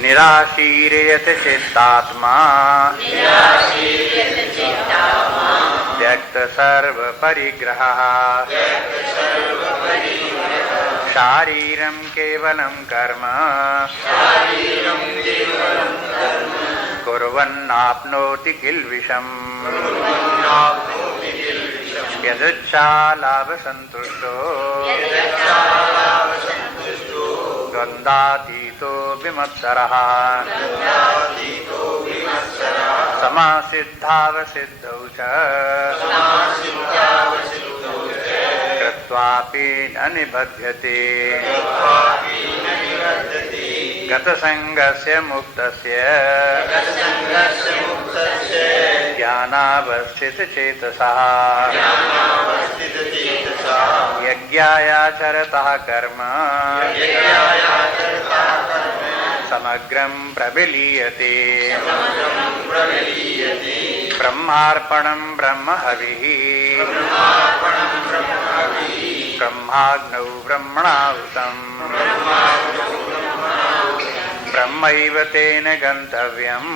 निराशीर्यत चित्तात्मा त्यक्त सर्व परिग्रहः शारीरं केवलं कर्म कुर्वन्नाप्नोति किल्बिषम् यदृच्छालाभसन्तुष्टो द्वन्द्वातीतो विमत्सरः समासिद्धावसिद्धौ च कृत्वापि न निबध्यते गतसङ्गस्य मुक्तस्य ज्ञानावस्थितचेतसः यज्ञायाचरतः कर्म समग्रं प्रविलीयते ब्रह्मार्पणं ब्रह्महविः ब्रह्माग्नौ ब्रह्मणाहुतम् ब्रह्मैव तेन गन्तव्यम्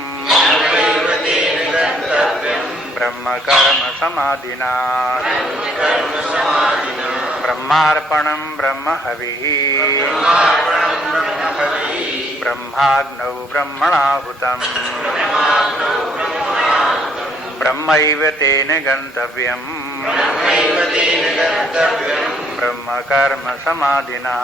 ब्रह्मकर्म समाधिना ब्रह्मार्पणं ब्रह्महविः ब्रह्माग्नौ ब्रह्मणाहुतम् ब्रह्मैव तेन गन्तव्यम् ब्रह्मकर्म समाधिना।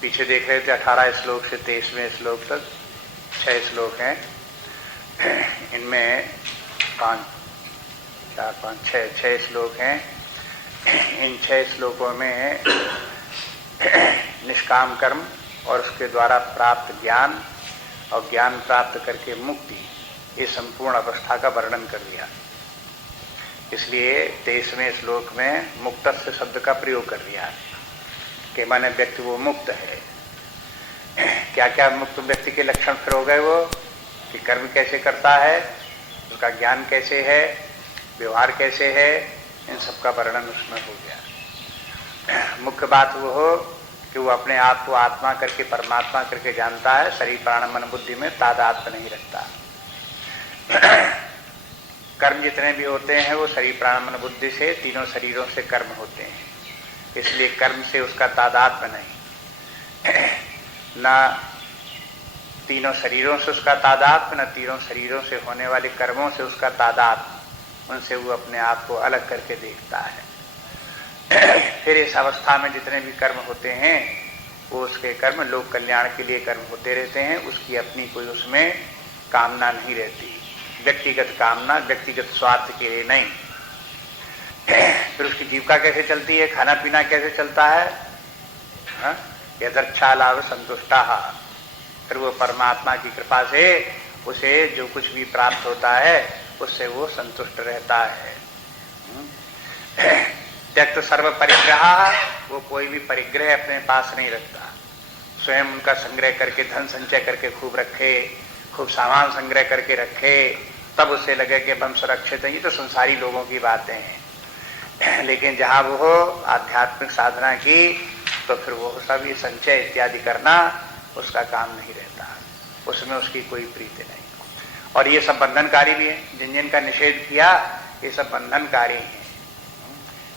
पीछे देख रहे थे 18 श्लोक से 23वें श्लोक तक 6 श्लोक हैं। इनमें 6 श्लोक हैं। इन 6 श्लोकों में निष्काम कर्म और उसके द्वारा प्राप्त ज्ञान और ज्ञान प्राप्त करके मुक्ति, ये संपूर्ण अवस्था का वर्णन कर दिया। इसलिए 23वें श्लोक में मुक्तस्य शब्द का प्रयोग कर दिया कि माने व्यक्ति वो मुक्त है। क्या क्या मुक्त व्यक्ति के लक्षण फिर हो गए वो कि कर्म कैसे करता है, उसका ज्ञान कैसे है, व्यवहार कैसे है, इन सब का वर्णन उसमें हो गया। मुख्य बात वो हो कि वो अपने आप को आत्मा करके परमात्मा करके जानता है, शरीर प्राण मन बुद्धि में तादात्म्य नहीं रखता। कर्म जितने भी होते हैं वो शरीर प्राण मन बुद्धि से, तीनों शरीरों से कर्म होते हैं। इसलिए कर्म से उसका तादात्म्य नहीं, न तीनों शरीरों से उसका तादात्म्य, न तीनों शरीरों से होने वाले कर्मों से उसका तादात्म्य। उनसे वो अपने आप को अलग करके देखता है। फिर इस अवस्था में जितने भी कर्म होते हैं वो उसके कर्म लोक कल्याण के लिए कर्म होते रहते हैं। उसकी अपनी कोई उसमें कामना नहीं रहती, व्यक्तिगत कामना, व्यक्तिगत स्वार्थ के लिए नहीं। फिर उसकी जीविका कैसे चलती है, खाना पीना कैसे चलता है, यदर्च्छालाभ संतुष्टा। फिर वो परमात्मा की कृपा से उसे जो कुछ भी प्राप्त होता है उससे वो संतुष्ट रहता है। त्यक्त सर्व परिग्रह, वो कोई भी परिग्रह अपने पास नहीं रखता। स्वयं उनका संग्रह करके, धन संचय करके खूब रखे, खूब सामान संग्रह करके रखे, तब उसे लगे कि हम सुरक्षित हैं। ये तो संसारी लोगों की बातें हैं। लेकिन जहाँ वो हो आध्यात्मिक साधना की तो फिर वो सब ये संचय इत्यादि करना उसका काम नहीं रहता, उसमें उसकी कोई प्रीति नहीं। और ये सब बंधनकारी भी है। जिन जिन का निषेध किया ये सब बंधनकारी हैं।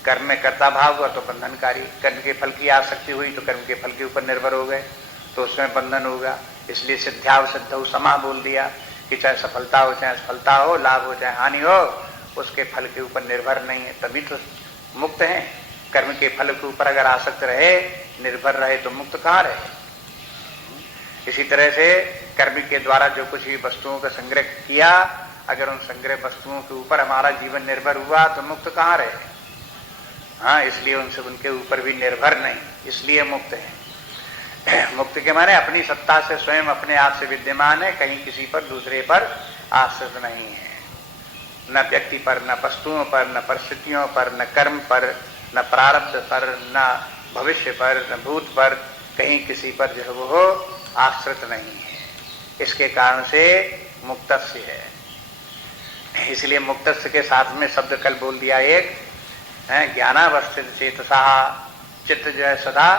कर्म में कर्ता भाव हुआ तो बंधनकारी, कर्म के फल की आसक्ति हुई तो कर्म के फल के ऊपर निर्भर हो गए तो उसमें बंधन होगा। इसलिए सिद्ध्यावसिद्धौ समा बोल दिया कि चाहे सफलता हो चाहे असफलता हो, लाभ हो चाहे हानि हो, उसके फल के ऊपर निर्भर नहीं है, तभी तो मुक्त है। कर्म के फल के ऊपर अगर आसक्त रहे, निर्भर रहे तो मुक्त कहाँ रहे। इसी तरह से कर्म के द्वारा जो कुछ भी वस्तुओं का संग्रह किया, अगर उन संग्रह वस्तुओं के ऊपर हमारा जीवन निर्भर हुआ तो मुक्त कहाँ रहे। हाँ, इसलिए उनसे उनके ऊपर भी निर्भर नहीं, इसलिए मुक्त है। मुक्त के माने अपनी सत्ता से स्वयं अपने आप से विद्यमान है, कहीं किसी पर दूसरे पर आश्रित नहीं है। न व्यक्ति पर, न वस्तुओं पर, न परिस्थितियों पर, न कर्म पर, न प्रारब्ध पर, न भविष्य पर, न भूत पर, कहीं किसी पर जो वो हो आश्रित नहीं है। इसके कारण से मुक्तस्य है। इसलिए मुक्तस्य के साथ में शब्द कल बोल दिया एक, ज्ञानावस्थित चेतसा, चित्त जो है सदा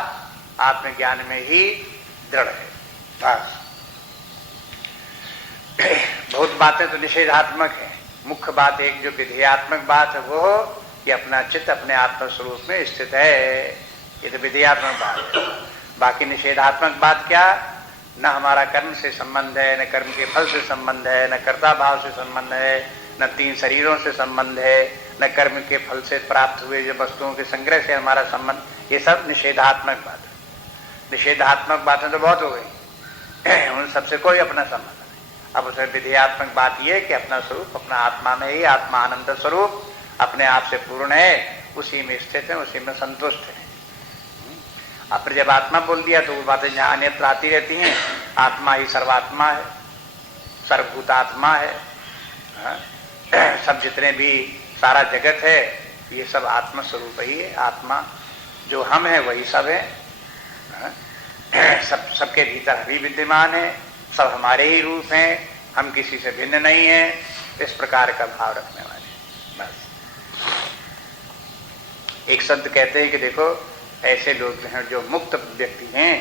आत्मज्ञान में ही दृढ़ है। बस बहुत बातें तो निषेधात्मक है, मुख्य बात एक जो विधेयात्मक बात है वो कि अपना चित्त अपने आत्म स्वरूप में स्थित है, ये तो विधेयात्मक बात है। बाकी निषेधात्मक बात क्या, न हमारा कर्म से संबंध है, न कर्म के फल से संबंध है, न कर्ता भाव से संबंध है, न तीन शरीरों से संबंध है, न कर्म के फल से प्राप्त हुए जो वस्तुओं के संग्रह से हमारा संबंध, ये सब निषेधात्मक बात है। निषेधात्मक बातें तो बहुत हो गई, उन सबसे कोई अपना संबंध नहीं। अब उसमें विधेयात्मक बात ये कि अपना स्वरूप अपना आत्मा में ही, आत्मा आनंद स्वरूप अपने आप से पूर्ण है, उसी में स्थित है, उसी में संतुष्ट है। अब जब आत्मा बोल दिया तो वो बातें जहाँ अन्यत्र आती रहती हैं। आत्मा ही सर्वात्मा है, सर्वभूत आत्मा है, सब जितने भी सारा जगत है ये सब आत्मा स्वरूप ही है। आत्मा जो हम है वही सब है, सबके भीतर भी विद्यमान है, सब हमारे ही रूप हैं, हम किसी से भिन्न नहीं है, इस प्रकार का भाव रखने वाले। बस एक शब्द कहते हैं कि देखो ऐसे लोग हैं जो मुक्त व्यक्ति हैं,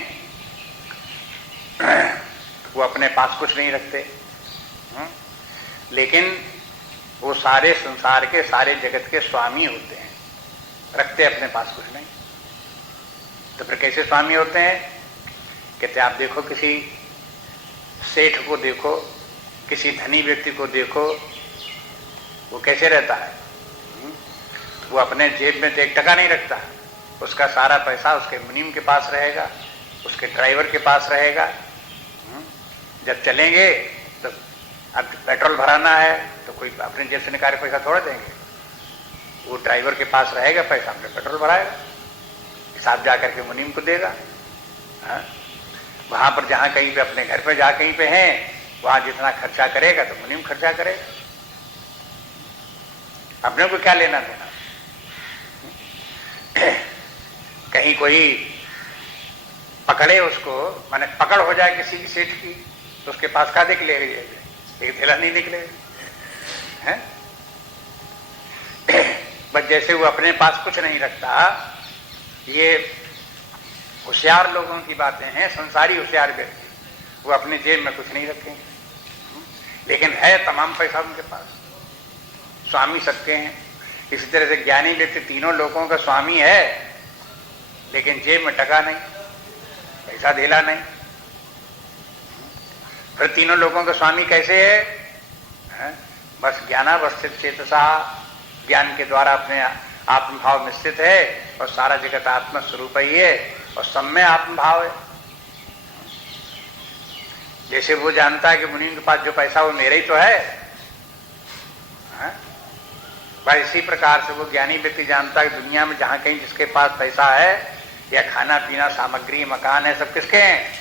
वो अपने पास कुछ नहीं रखते, लेकिन वो सारे संसार के सारे जगत के स्वामी होते हैं, रखते अपने पास कुछ नहीं। तो फिर कैसे स्वामी होते हैं? कहते आप देखो किसी सेठ को देखो, किसी धनी व्यक्ति को देखो, वो कैसे रहता है? वो अपने जेब में तो 1 टका नहीं रखता, उसका सारा पैसा उसके मुनीम के पास रहेगा, उसके ड्राइवर के पास रहेगा। जब चलेंगे तो अब पेट्रोल भराना है तो कोई अपने जेब से निकाल पैसा थोड़ा देंगे, वो ड्राइवर के पास रहेगा, पैसा अपने पेट्रोल भराएगा, हिसाब जा करके मुनीम को देगा। वहां पर जहां कहीं पे अपने घर पे जहां कहीं पे हैं वहां जितना खर्चा करेगा तो मुनीम खर्चा करेगा, अपने को क्या लेना देना। कहीं कोई पकड़े उसको, माने पकड़ हो जाए किसी की सेठ की, तो उसके पास क्या निकलेगा? एक थैला नहीं निकलेगा, हैं? बस जैसे वो अपने पास कुछ नहीं रखता, ये होशियार लोगों की बातें हैं, संसारी होशियार व्यक्ति, वो अपने जेब में कुछ नहीं रखेंगे, लेकिन है तमाम पैसा उनके पास, स्वामी सबके हैं। इसी तरह से ज्ञानी व्यक्ति तीनों लोगों का स्वामी है, लेकिन जेब में टका नहीं, पैसा धेला नहीं। फिर तीनों लोगों का स्वामी कैसे है? बस ज्ञानावस्थित चेतसा, ज्ञान के द्वारा अपने आत्मभाव में स्थित है, और सारा जगत आत्म स्वरूप ही है, और सब में आत्मभाव है। जैसे वो जानता है कि मुनि के पास जो पैसा वो मेरे ही तो है, बस इसी प्रकार से वो ज्ञानी व्यक्ति जानता है कि दुनिया में जहां कहीं जिसके पास पैसा है या खाना पीना सामग्री मकान है, सब किसके हैं?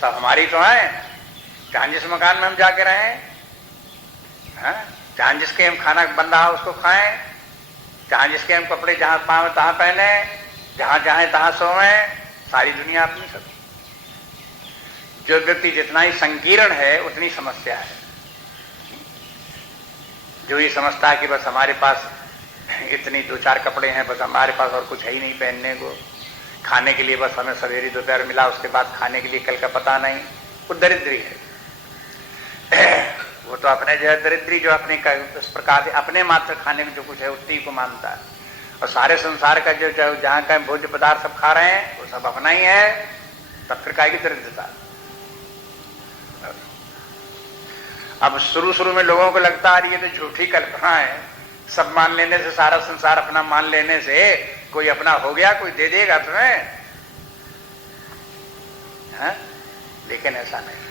सब हमारी तो है। जहां जिस मकान में हम जाके रहें, जहां जिसके हम खाना बन रहा उसको खाएं, जहां जिसके हम कपड़े जहां पाए तहां पहने, जहां चाहे तहां सोए, सारी दुनिया अपनी सब। जो व्यक्ति जितना ही संकीर्ण है उतनी समस्या है। जो ये समझता है कि बस हमारे पास इतनी 2-4 कपड़े हैं, बस हमारे पास और कुछ है ही नहीं पहनने को, खाने के लिए बस हमें सवेरे दोपहर मिला, उसके बाद खाने के लिए कल का पता नहीं, वो दरिद्री है। वो तो अपने जो है दरिद्री, जो अपने इस प्रकार से अपने मात्र खाने में जो कुछ है उतनी को मानता है, और सारे संसार का जो जहाँ का भोज्य पदार्थ सब खा रहे हैं वो सब अपना ही है, तब फिर काहे की दरिद्रता। अब शुरू में लोगों को लगता है ये तो झूठी कल्पना है, सब मान लेने से, सारा संसार अपना मान लेने से कोई अपना हो गया, कोई दे देगा तुम्हें, है? लेकिन ऐसा नहीं है।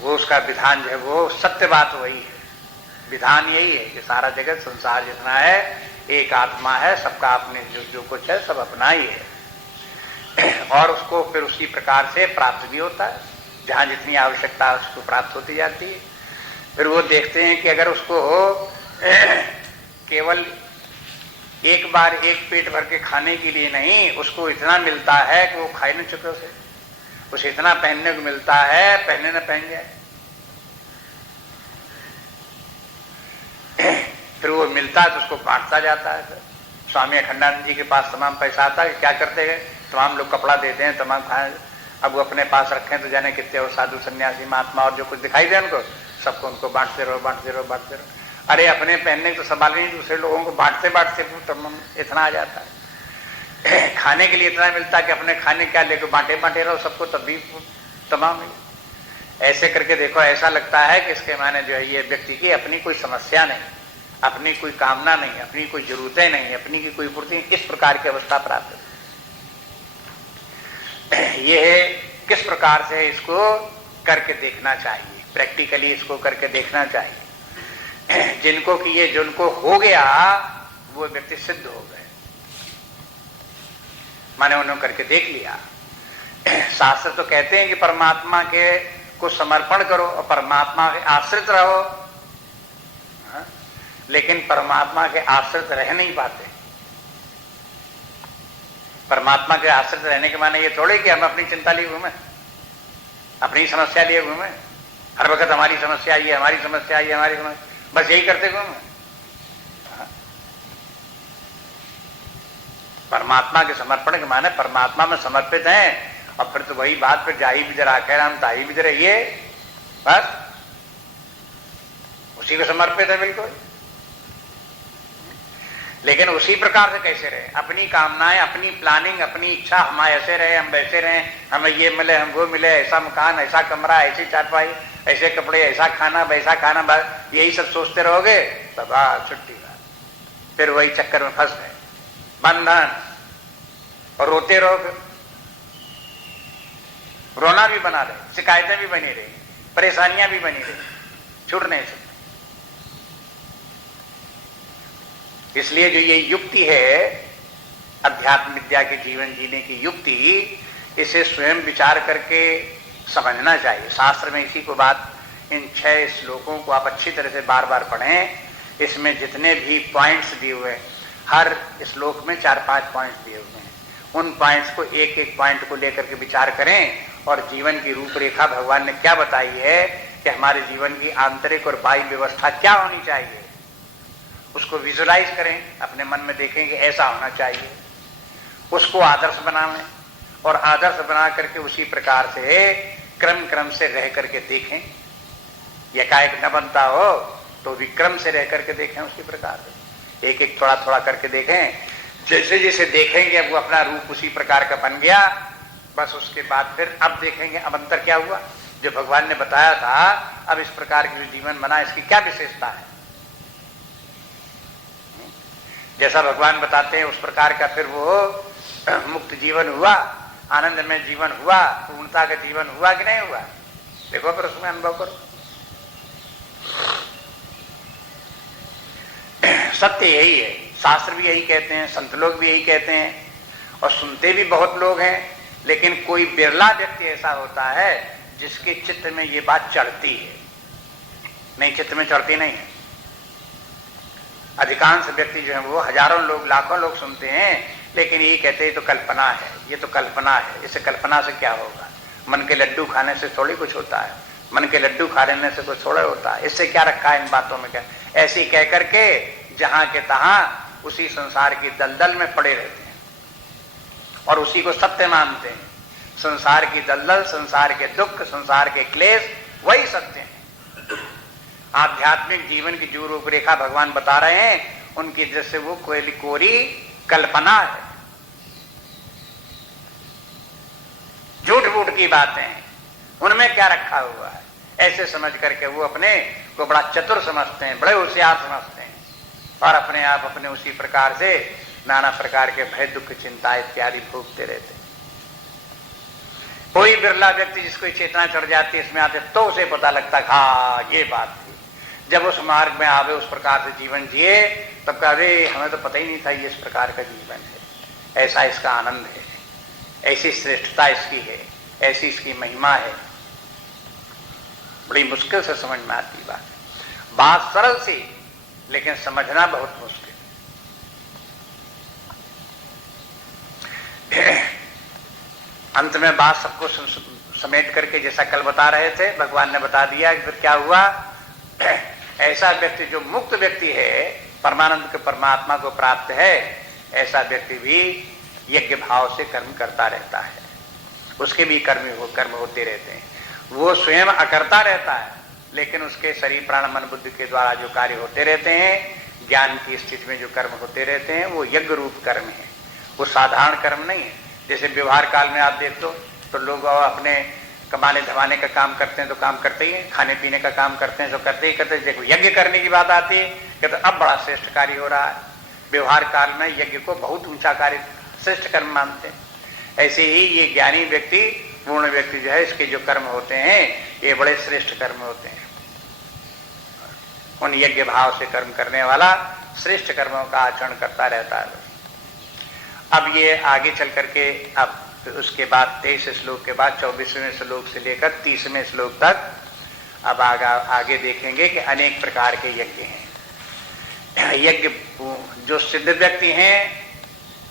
वो उसका विधान जो है वो सत्य बात वही है, विधान यही है कि सारा जगत संसार जितना है एक आत्मा है, सबका अपने जो कुछ है सब अपना ही है, और उसको फिर उसी प्रकार से प्राप्त भी होता है, जहां जितनी आवश्यकता है उसको प्राप्त होती जाती है। फिर वो देखते हैं कि अगर उसको केवल एक बार एक पेट भर के खाने के लिए नहीं, उसको इतना मिलता है कि वो खाए न चुके उसे, उसे इतना पहनने को मिलता है, पहनने न पहन जाए। फिर वो मिलता है तो उसको बांटता जाता है। फिर स्वामी अखंडानंद जी के पास तमाम पैसा आता है, क्या करते हैं, तमाम लोग कपड़ा देते हैं, तमाम खाए, अब वो अपने पास रखें तो जाने कितने और साधु सन्यासी महात्मा और जो कुछ दिखाई दे उनको, सबको उनको बांटते रहो बांटते रहो बांटते रहो। अरे अपने पहनने को तो संभाल नहीं, दूसरे लोगों को बांटते बांटते तमाम इतना आ जाता है। खाने के लिए इतना मिलता है कि अपने खाने क्या लेकर बांटे बांटे रहो सबको, तभी तमाम ऐसे करके देखो, ऐसा लगता है कि इसके माने जो है ये व्यक्ति की अपनी कोई समस्या नहीं, अपनी कोई कामना नहीं, अपनी कोई जरूरतें नहीं, अपनी की कोई पूर्ति, इस प्रकार की अवस्था प्राप्त है। ये किस प्रकार से इसको करके देखना चाहिए, प्रैक्टिकली इसको करके देखना चाहिए। जिनको कि ये जिनको हो गया वो व्यक्ति सिद्ध हो गए, माने उन्होंने करके देख लिया। शास्त्र तो कहते हैं कि परमात्मा के को समर्पण करो और परमात्मा के आश्रित रहो, लेकिन परमात्मा के आश्रित रह नहीं पाते। परमात्मा के आश्रित रहने के माने ये थोड़े कि हम अपनी चिंता लिए घूमे, अपनी समस्या लिए घूमे, हर वक्त हमारी समस्या आई है, हमारी समस्या आई है, हमारी समस्या, बस यही करते घूमे। परमात्मा के समर्पण के माने परमात्मा में समर्पित हैं, और फिर तो वही बात, फिर जाही भी जरा कह हम ताही भी रहिए, बस उसी को समर्पित है बिल्कुल। लेकिन उसी प्रकार से कैसे रहे, अपनी कामनाएं, अपनी प्लानिंग, अपनी इच्छा, हम ऐसे रहे, हम वैसे रहे, हमें ये मिले, हम वो मिले, ऐसा मकान, ऐसा कमरा, ऐसी चारपाई, ऐसे कपड़े, ऐसा खाना, वैसा खाना, बस यही सब सोचते रहोगे तो बस छुट्टी बात, फिर वही चक्कर में फंस गए, बंधन, और रोते रहो, फिर रोना भी बना रहे, शिकायतें भी बनी रही, परेशानियां भी बनी रही, छूट नहीं सकती। इसलिए जो ये युक्ति है अध्यात्म विद्या के जीवन जीने की युक्ति, इसे स्वयं विचार करके समझना चाहिए। शास्त्र में इसी को बात, इन 6 श्लोकों को आप अच्छी तरह से बार बार पढ़ें। इसमें जितने भी पॉइंट्स दिए हुए हैं, हर श्लोक में 4-5 पॉइंट्स दिए हुए हैं, उन पॉइंट्स को एक एक पॉइंट को लेकर के विचार करें, और जीवन की रूपरेखा भगवान ने क्या बताई है कि हमारे जीवन की आंतरिक और बाह्य व्यवस्था क्या होनी चाहिए, उसको विजुलाइज करें, अपने मन में देखें कि ऐसा होना चाहिए, उसको आदर्श बनाएं, और आदर्श बना करके उसी प्रकार से क्रम क्रम से रह करके देखें। एकाएक न बनता हो तो विक्रम से रह करके देखें, उसी प्रकार से एक एक थोड़ा थोड़ा करके देखें। जैसे जैसे देखेंगे अब वो अपना रूप उसी प्रकार का बन गया, बस उसके बाद फिर अब देखेंगे अब अंतर क्या हुआ, जो भगवान ने बताया था अब इस प्रकार की जो जीवन बना इसकी क्या विशेषता है, जैसा भगवान बताते हैं उस प्रकार का फिर वो मुक्त जीवन हुआ, आनंद में जीवन हुआ, पूर्णता का जीवन हुआ कि नहीं हुआ, देखो फिर उसमें अनुभव करो। सत्य यही है, शास्त्र भी यही कहते हैं, संत लोग भी यही कहते हैं, और सुनते भी बहुत लोग हैं, लेकिन कोई बिरला व्यक्ति ऐसा होता है जिसके चित्त में ये बात चढ़ती है, नहीं चित्त में चढ़ती नहीं है। अधिकांश व्यक्ति जो है वो हजारों लोग, लाखों लोग सुनते हैं, लेकिन यही कहते हैं तो कल्पना है, ये तो कल्पना है, इससे कल्पना से क्या होगा, मन के लड्डू खाने से थोड़ी कुछ होता है, मन के लड्डू खा लेने से कुछ थोड़ा होता है, इससे क्या रखा है इन बातों में, क्या ऐसे ही कह करके जहां के तहां उसी संसार की दलदल में पड़े रहते हैं और उसी को सत्य मानते हैं। संसार की दलदल, संसार के दुख, संसार के क्लेश, वही सत्य है। आध्यात्मिक जीवन की जो रूपरेखा भगवान बता रहे हैं उनकी दृष्टि वो कोरी कल्पना है, झूठ मूठ की बातें हैं, उनमें क्या रखा हुआ है, ऐसे समझ करके वो अपने को बड़ा चतुर समझते हैं, बड़े होशियार समझते हैं, और अपने आप अपने उसी प्रकार से नाना प्रकार के भय, दुख, चिंता इत्यादि भोगते रहते हैं। कोई बिरला व्यक्ति जिसको चेतना चढ़ जाती है इसमें आते तो उसे पता लगता है हाँ ये बात थी। जब उस मार्ग में आवे, उस प्रकार से जीवन जिए, तब कहे हमें तो पता ही नहीं था ये इस प्रकार का जीवन है, ऐसा इसका आनंद है, ऐसी श्रेष्ठता इसकी है, ऐसी इसकी महिमा है। बड़ी मुश्किल से समझ में आती बात है, बात सरल सी लेकिन समझना बहुत मुश्किल है। अंत में बात सबको समेट करके जैसा कल बता रहे थे भगवान ने बता दिया कि फिर क्या हुआ। ऐसा व्यक्ति जो मुक्त व्यक्ति है, परमानंद के परमात्मा को प्राप्त है, ऐसा व्यक्ति भी यज्ञ भाव से कर्म करता रहता है। उसके भी कर्म होते रहते हैं। वो स्वयं अकर्ता रहता है, लेकिन उसके शरीर प्राण मन बुद्धि के द्वारा जो कार्य होते रहते हैं, ज्ञान की स्थिति में जो कर्म होते रहते हैं, वो यज्ञ रूप कर्म है, वो साधारण कर्म नहीं है। जैसे व्यवहार काल में आप देख लो तो लोग अपने कमाने धमाने का काम करते हैं तो काम करते ही हैं, खाने पीने का काम करते हैं तो करते ही करते हैं। देखो यज्ञ करने की बात आती है कि तो अब बड़ा श्रेष्ठ कार्य हो रहा है। व्यवहार काल में यज्ञ को बहुत ऊंचा कार्य श्रेष्ठ कर्म मानते हैं। ऐसे ही ये ज्ञानी व्यक्ति, पूर्ण व्यक्ति जो है, इसके जो कर्म होते हैं ये बड़े श्रेष्ठ कर्म होते हैं। उन यज्ञ भाव से कर्म करने वाला श्रेष्ठ कर्मों का आचरण करता रहता है। अब ये आगे चल करके अब उसके बाद 23 श्लोक के बाद 24वें श्लोक से लेकर 30वें श्लोक तक अब आगे देखेंगे कि अनेक प्रकार के यज्ञ हैं। यज्ञ जो सिद्ध व्यक्ति हैं,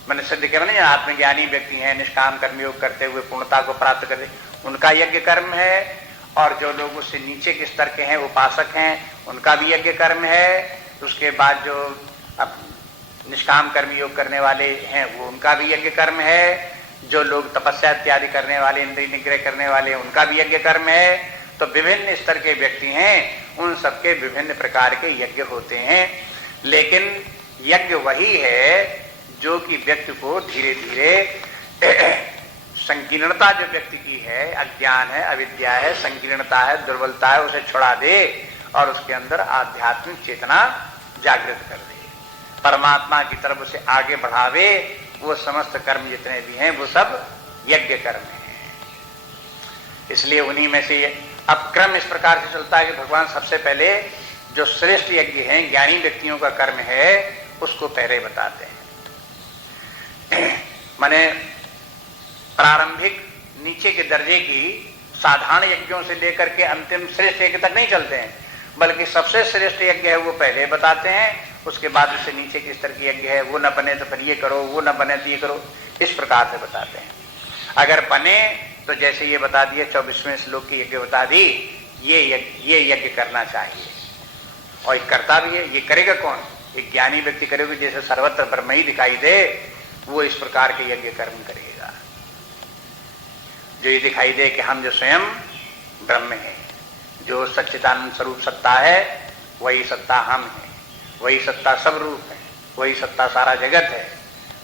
मैंने सिद्ध क्या नहीं, आत्मज्ञानी व्यक्ति हैं, निष्काम कर्मयोग करते हुए पूर्णता को प्राप्त करते, उनका यज्ञ कर्म है। और जो लोग उससे नीचे के स्तर के हैं, उपासक हैं, उनका भी यज्ञ कर्म है। उसके बाद जो अब निष्काम कर्मयोग करने वाले हैं, वो उनका भी यज्ञ कर्म है। जो लोग तपस्या इत्यादि करने वाले, इंद्रिय निग्रह करने वाले, उनका भी यज्ञ कर्म है। तो विभिन्न स्तर के व्यक्ति हैं, उन सबके विभिन्न प्रकार के यज्ञ होते हैं। लेकिन यज्ञ वही है जो कि व्यक्ति को धीरे धीरे संकीर्णता जो व्यक्ति की है, अज्ञान है, अविद्या है, संकीर्णता है, दुर्बलता है, उसे छुड़ा दे और उसके अंदर आध्यात्मिक चेतना जागृत कर दे, परमात्मा की तरफ उसे आगे बढ़ावे। वो समस्त कर्म जितने भी हैं वो सब यज्ञ कर्म हैं। इसलिए उन्हीं में से अब क्रम इस प्रकार से चलता है कि भगवान सबसे पहले जो श्रेष्ठ यज्ञ हैं, ज्ञानी व्यक्तियों का कर्म है, उसको पहले बताते हैं। माने प्रारंभिक नीचे के दर्जे की साधारण यज्ञों से लेकर के अंतिम श्रेष्ठ यज्ञ तक नहीं चलते हैं, बल्कि सबसे श्रेष्ठ यज्ञ है वो पहले बताते हैं। उसके बाद उससे नीचे के स्तर की यज्ञ है, वो न बने तो फिर ये करो, वो न बने तो ये करो, इस प्रकार से बताते हैं। अगर बने तो जैसे ये बता दिए 24वें श्लोक की यज्ञ बता दी, ये यज्ञ करना चाहिए और करता भी है। ये करेगा कौन? एक ज्ञानी व्यक्ति करेगा, जैसे सर्वत्र ब्रह्म ही दिखाई दे, वो इस प्रकार के यज्ञ कर्म करेगा। जो ये दिखाई दे कि हम जो स्वयं ब्रह्म है, जो सच्चिदानंद स्वरूप सत्ता है, वही सत्ता हम है, वही सत्ता सब रूप है, वही सत्ता सारा जगत है,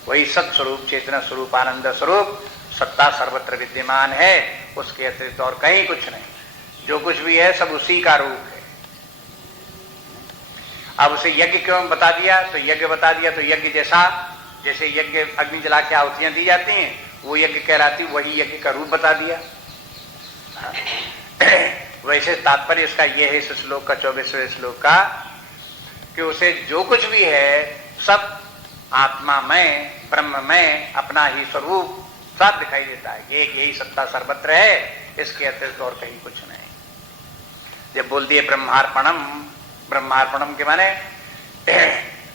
वही सत स्वरूप, चेतना स्वरूप, आनंद स्वरूप सत्ता सर्वत्र विद्यमान है। उसके अतिरिक्त और कहीं कुछ नहीं। जो कुछ भी है सब उसी का रूप है। अब उसे यज्ञ क्यों बता दिया? तो यज्ञ बता दिया तो यज्ञ जैसे यज्ञ अग्नि जला के आहुतियां दी जाती हैं, वो यज्ञ कहलाती, वही यज्ञ का रूप बता दिया। वैसे तात्पर्य इसका यह है इस श्लोक का, 24वें श्लोक का, कि उसे जो कुछ भी है सब आत्मा में, ब्रह्म में अपना ही स्वरूप सब दिखाई देता है। एक यही सत्ता सर्वत्र है, इसके अतिरिक्त और कहीं कुछ नहीं। जब बोल दिए ब्रह्मार्पणम, ब्रह्मार्पणम के माने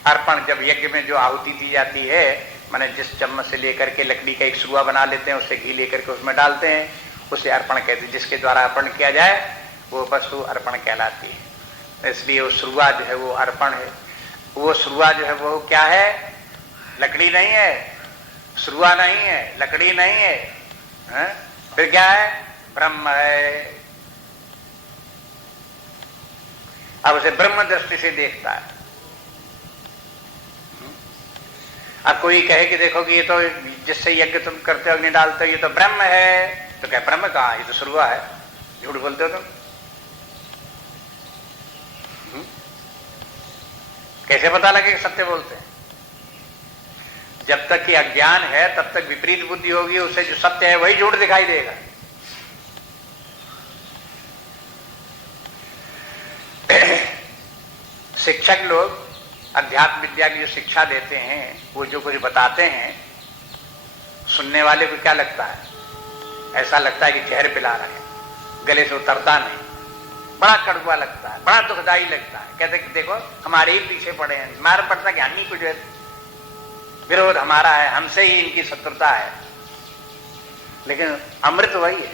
अर्पण, जब यज्ञ में जो आहुति दी जाती है, माने जिस चम्मच से लेकर के लकड़ी का एक सुआ बना लेते हैं, उससे घी लेकर के उसमें डालते हैं, उसे अर्पण कहते हैं। जिसके द्वारा अर्पण किया जाए वो वस्तु अर्पण कहलाती है। इसलिए वो सुरुआ जो है वो अर्पण है। वो सुरुआ जो है वो क्या है? लकड़ी नहीं है, सुरुआ नहीं है, लकड़ी नहीं है, फिर क्या है? ब्रह्म है। अब उसे ब्रह्म दृष्टि से देखता है। अब कोई कहे कि देखो कि ये तो जिससे यज्ञ तुम करते हो, अग्नि डालते हो, ये तो ब्रह्म है, तो क्या ब्रह्म कहाँ? ये तो सुरुआ है। झूठ बोलते हो तुम। कैसे पता लगे कि सत्य बोलते हैं? जब तक कि अज्ञान है तब तक विपरीत बुद्धि होगी, उसे जो सत्य है वही झूठ दिखाई देगा। शिक्षक लोग अध्यात्म विद्या की जो शिक्षा देते हैं, वो जो कुछ बताते हैं, सुनने वाले को क्या लगता है? ऐसा लगता है कि जहर पिला रहे हैं, गले से उतरता नहीं, बड़ा कड़वा लगता है, बड़ा दुखदाई लगता है। कहते कि देखो हमारे ही पीछे पड़े हैं, हमारा पड़ता ज्ञानी को जो है विरोध हमारा है, हमसे ही इनकी शत्रुता है। लेकिन अमृत वही है।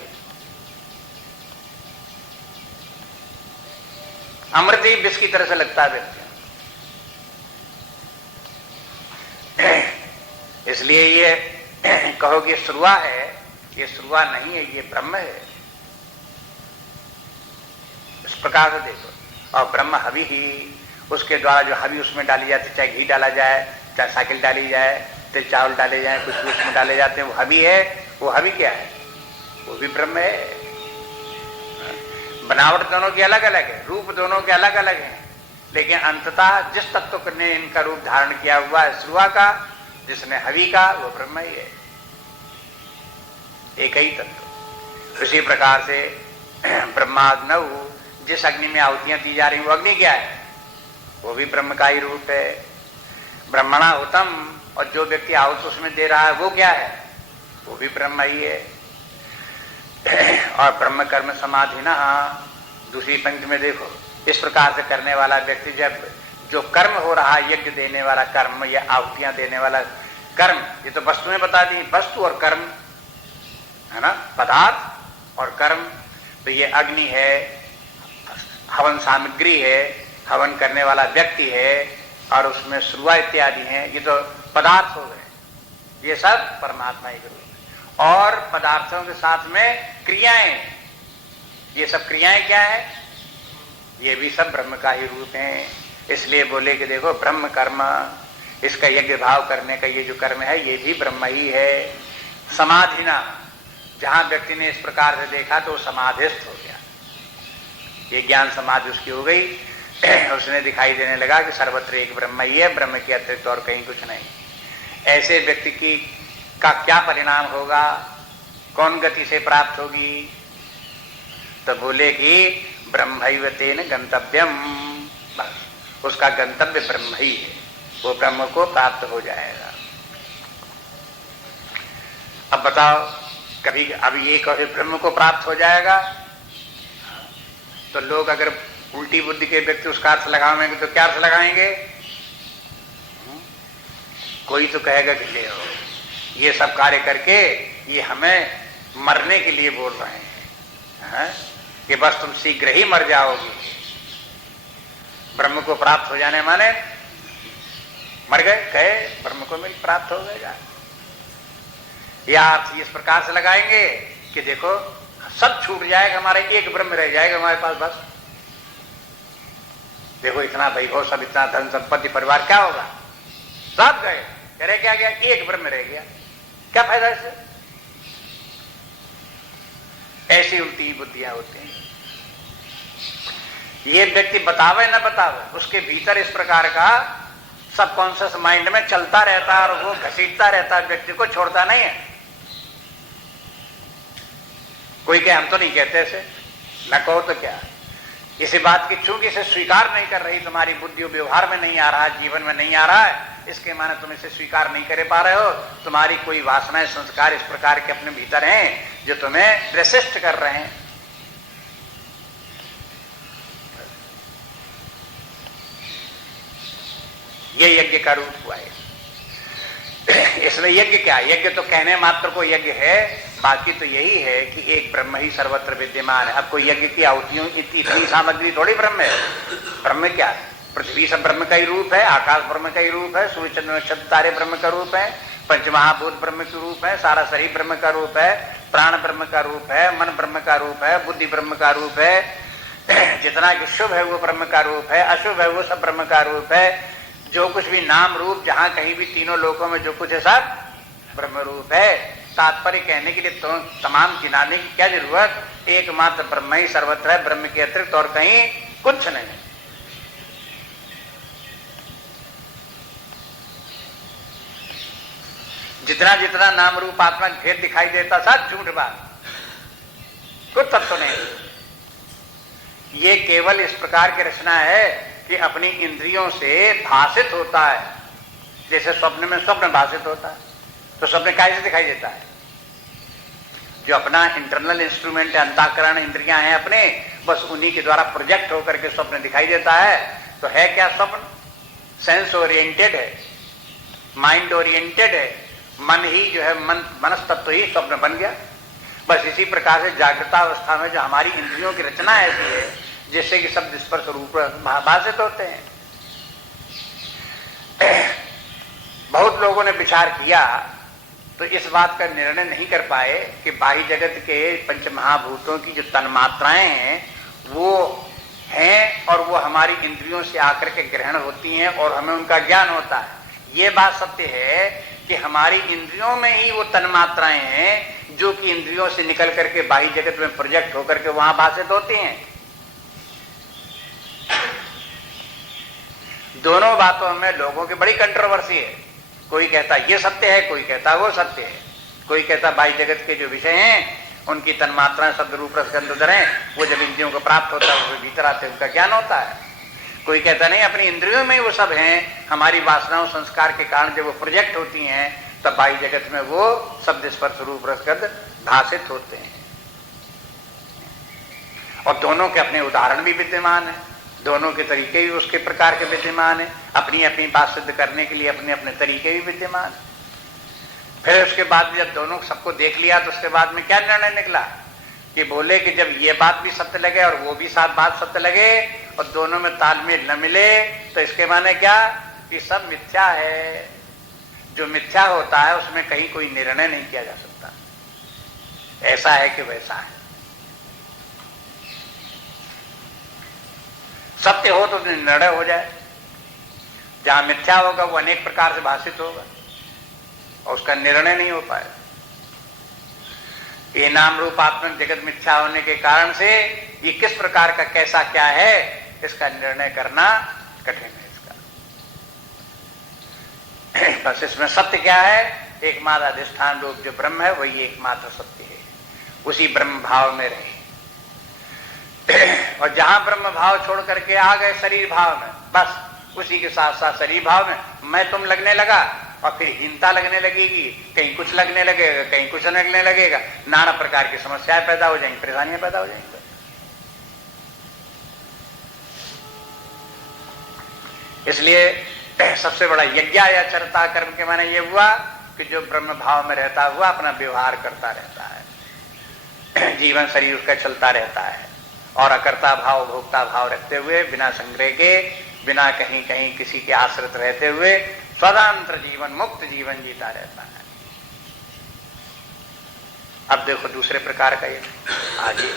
अमृत ही विष की तरह से लगता है व्यक्ति। इसलिए ये कहो कि श्रुआ है, ये श्रुआ नहीं है, ये ब्रह्म है। इस प्रकार से देखो। और ब्रह्म हवि ही, उसके द्वारा जो हवि उसमें डाली जाती, चाहे घी डाला जाए, चाहे साइकिल डाली जाए, चाहे चावल डाले जाए, कुछ भी उसमें डाले जाते हैं, वो हवि है। वो हवि क्या है? वो भी ब्रह्म है। बनावट दोनों की अलग अलग है, रूप दोनों के अलग अलग हैं, लेकिन अंततः जिस तत्व ने इनका रूप धारण किया हुआ है श्रुआ का, जिसने हवि का, वो ब्रह्म ही है, एक ही तत्व। उसी प्रकार से ब्रह्माग्नौ, जिस अग्नि में आहुतियां दी जा रही वो अग्नि क्या है? वो भी ब्रह्म का ही रूप है। ब्रह्मणा उत्तम, और जो व्यक्ति आहुति उसमें दे रहा है वो क्या है? वो भी ब्रह्म ही है। और ब्रह्म कर्म समाधि ना, दूसरी पंक्ति में देखो, इस प्रकार से करने वाला व्यक्ति, जब जो कर्म हो रहा है, यज्ञ देने वाला कर्म या आहुतियां देने वाला कर्म, ये तो वस्तुएं बता दी, वस्तु और कर्म है ना, पदार्थ और कर्म। तो ये अग्नि है, हवन सामग्री है, हवन करने वाला व्यक्ति है, और उसमें श्रुआ इत्यादि हैं, ये तो पदार्थ हो गए। ये सब परमात्मा ही रूप है। और पदार्थों के साथ में क्रियाएं, ये सब क्रियाएं क्या है? ये भी सब ब्रह्म का ही रूप है। इसलिए बोले कि देखो ब्रह्म कर्म, इसका यज्ञ भाव करने का ये जो कर्म है, ये भी ब्रह्म ही है। समाधिना, जहां व्यक्ति ने इस प्रकार से देखा तो समाधिस्थ हो गया, ये ज्ञान समाधि उसकी हो गई। उसने दिखाई देने लगा कि सर्वत्र एक ब्रह्म ही है, ब्रह्म के अतिरिक्त और कहीं कुछ नहीं। ऐसे व्यक्ति की का क्या परिणाम होगा, कौन गति से प्राप्त होगी? तो बोले कि ब्रह्मैव तेन गंतव्यम, बस उसका गंतव्य ब्रह्म ही है, वो ब्रह्म को प्राप्त हो जाएगा। अब बताओ, कभी अब ये कहे ब्रह्म को प्राप्त हो जाएगा, तो लोग अगर उल्टी बुद्धि के व्यक्ति उसका अर्थ लगाएंगे तो क्या अर्थ लगाएंगे? कोई तो कहेगा कि ले हो, ये सब कार्य करके ये हमें मरने के लिए बोल रहे हैं, कि बस तुम शीघ्र ही मर जाओगे। ब्रह्म को प्राप्त हो जाने माने मर गए, कहे ब्रह्म को मिल प्राप्त हो गएगा। या अर्थ इस प्रकार से लगाएंगे कि देखो सब छूट जाएगा, हमारे एक ब्रह्म रह जाएगा हमारे पास, बस देखो इतना वैभव, सब इतना धन संपत्ति परिवार, क्या होगा? सब गए, कह रहे क्या गया? एक ब्रह्म रह गया, क्या फायदा इससे? ऐसी उल्टी बुद्धियां होती हैं। ये व्यक्ति बतावे न बतावे, उसके भीतर इस प्रकार का सबकॉन्शियस माइंड में चलता रहता है, और वो घसीटता रहता है, व्यक्ति को छोड़ता नहीं है। कोई कहे हम तो नहीं कहते ऐसे, न कहो तो क्या, इसी बात की चूंकि इसे स्वीकार नहीं कर रही, तुम्हारी बुद्धि व्यवहार में नहीं आ रहा है, जीवन में नहीं आ रहा है, इसके माने तुम इसे स्वीकार नहीं कर पा रहे हो। तुम्हारी कोई वासनाएं, संस्कार इस प्रकार के अपने भीतर हैं जो तुम्हें रेसिस्ट कर रहे हैं। ये यज्ञ का रूप हुआ है। इसमें यज्ञ क्या? यज्ञ तो कहने मात्र को यज्ञ है, बाकी तो यही है कि एक ब्रह्म ही सर्वत्र विद्यमान है। अब कोई यज्ञ की आहुतियों इतनी सामग्री थोड़ी ब्रह्म है। ब्रह्म क्या है? पृथ्वी सब ब्रह्म का ही रूप है, आकाश ब्रह्म का ही रूप है, सूर्य चंद्र नक्षत्र तारे ब्रह्म का रूप है, पंचमहाभूत ब्रह्म का रूप है, सारा शरीर ब्रह्म का रूप है, प्राण ब्रह्म का रूप है, मन ब्रह्म का रूप है, बुद्धि ब्रह्म का रूप है। जितना कि शुभ है वो ब्रह्म का रूप है, अशुभ है वो सब ब्रह्म का रूप है। जो कुछ भी नाम रूप जहां कहीं भी तीनों लोकों में जो कुछ है सब ब्रह्म रूप है। तात्पर्य कहने के लिए तो तमाम गिनाने की क्या जरूरत? एकमात्र ब्रह्म ही सर्वत्र है, ब्रह्म के अतिरिक्त और कहीं कुछ नहीं। जितना जितना नाम रूप आत्मा भेद दिखाई देता सब झूठ बात, कुछ तत्व नहीं। ये केवल इस प्रकार की रचना है कि अपनी इंद्रियों से भाषित होता है, जैसे स्वप्न में स्वप्न भाषित होता है। तो स्वप्न कैसे दिखाई देता है? जो अपना इंटरनल इंस्ट्रूमेंट है, अंतःकरण इंद्रियां हैं अपने, बस उन्हीं के द्वारा प्रोजेक्ट होकर के स्वप्न दिखाई देता है। तो है क्या स्वप्न? सेंस ओरिएंटेड है, माइंड ओरिएंटेड है। मन ही जो है, मनस तत्व ही स्वप्न बन गया। बस इसी प्रकार से जागृतावस्था में जो हमारी इंद्रियों की रचना ऐसी है जिससे कि शब्द स्पर्श रूप भाषित होते हैं। बहुत लोगों ने विचार किया तो इस बात का निर्णय नहीं कर पाए कि बाह्य जगत के पंच महाभूतों की जो तन्मात्राएं हैं वो हैं और वो हमारी इंद्रियों से आकर के ग्रहण होती हैं और हमें उनका ज्ञान होता है। ये बात सत्य है कि हमारी इंद्रियों में ही वो तन्मात्राएं हैं जो कि इंद्रियों से निकल करके बाह्य जगत में प्रोजेक्ट होकर के वहां भाषित होती हैं। दोनों बातों में लोगों की बड़ी कंट्रोवर्सी है। कोई कहता ये सत्य है, कोई कहता वो सत्य है। कोई कहता बाह्य जगत के जो विषय हैं उनकी तन्मात्राएं शब्द रूप रसगंध उदर हैं, वो जब इंद्रियों को प्राप्त होता है वो भीतर आते उनका ज्ञान होता है। कोई कहता नहीं, अपनी इंद्रियों में वो सब हैं, हमारी वासनाओं संस्कार के कारण जब वो प्रोजेक्ट होती हैं तब बाह्य जगत में वो शब्द स्पर्श रूप रसगंध भाषित होते हैं। और दोनों के अपने उदाहरण भी विद्यमान है, दोनों के तरीके भी उसके प्रकार के विद्यमान है, अपनी अपनी बात सिद्ध करने के लिए अपने अपने तरीके भी विद्यमान है। फिर उसके बाद जब दोनों सबको देख लिया तो उसके बाद में क्या निर्णय निकला कि बोले कि जब ये बात भी सत्य लगे और वो भी साथ बात सत्य लगे और दोनों में तालमेल न मिले तो इसके माने क्या कि सब मिथ्या है। जो मिथ्या होता है उसमें कहीं कोई निर्णय नहीं किया जा सकता, ऐसा है कि वैसा है। सत्य हो तो निर्णय हो जाए, जहां मिथ्या होगा वो अनेक प्रकार से भाषित होगा और उसका निर्णय नहीं हो पाएगा। ये नाम रूपात्मक जगत मिथ्या होने के कारण से ये किस प्रकार का कैसा क्या है इसका निर्णय करना कठिन है इसका। बस इसमें सत्य क्या है, एकमात्र अधिष्ठान रूप जो ब्रह्म है वही एकमात्र सत्य है, उसी ब्रह्म भाव में रहे। और जहां ब्रह्म भाव छोड़ करके आ गए शरीर भाव में, बस उसी के साथ साथ शरीर भाव में मैं तुम लगने लगा और फिर हीनता लगने लगेगी, कहीं कुछ लगने लगेगा, कहीं कुछ लगने लगेगा, नाना प्रकार की समस्याएं पैदा हो जाएंगी, परेशानियां पैदा हो जाएंगी। इसलिए सबसे बड़ा यज्ञ या चरता कर्म के माने ये हुआ कि जो ब्रह्म भाव में रहता हुआ अपना व्यवहार करता रहता है, जीवन शरीर उसका चलता रहता है और अकर्ता भाव भोक्ता भाव रखते हुए बिना संग्रह के, बिना कहीं कहीं किसी के आश्रित रहते हुए स्वतंत्र जीवन मुक्त जीवन जीता रहता है। अब देखो दूसरे प्रकार का ये आगे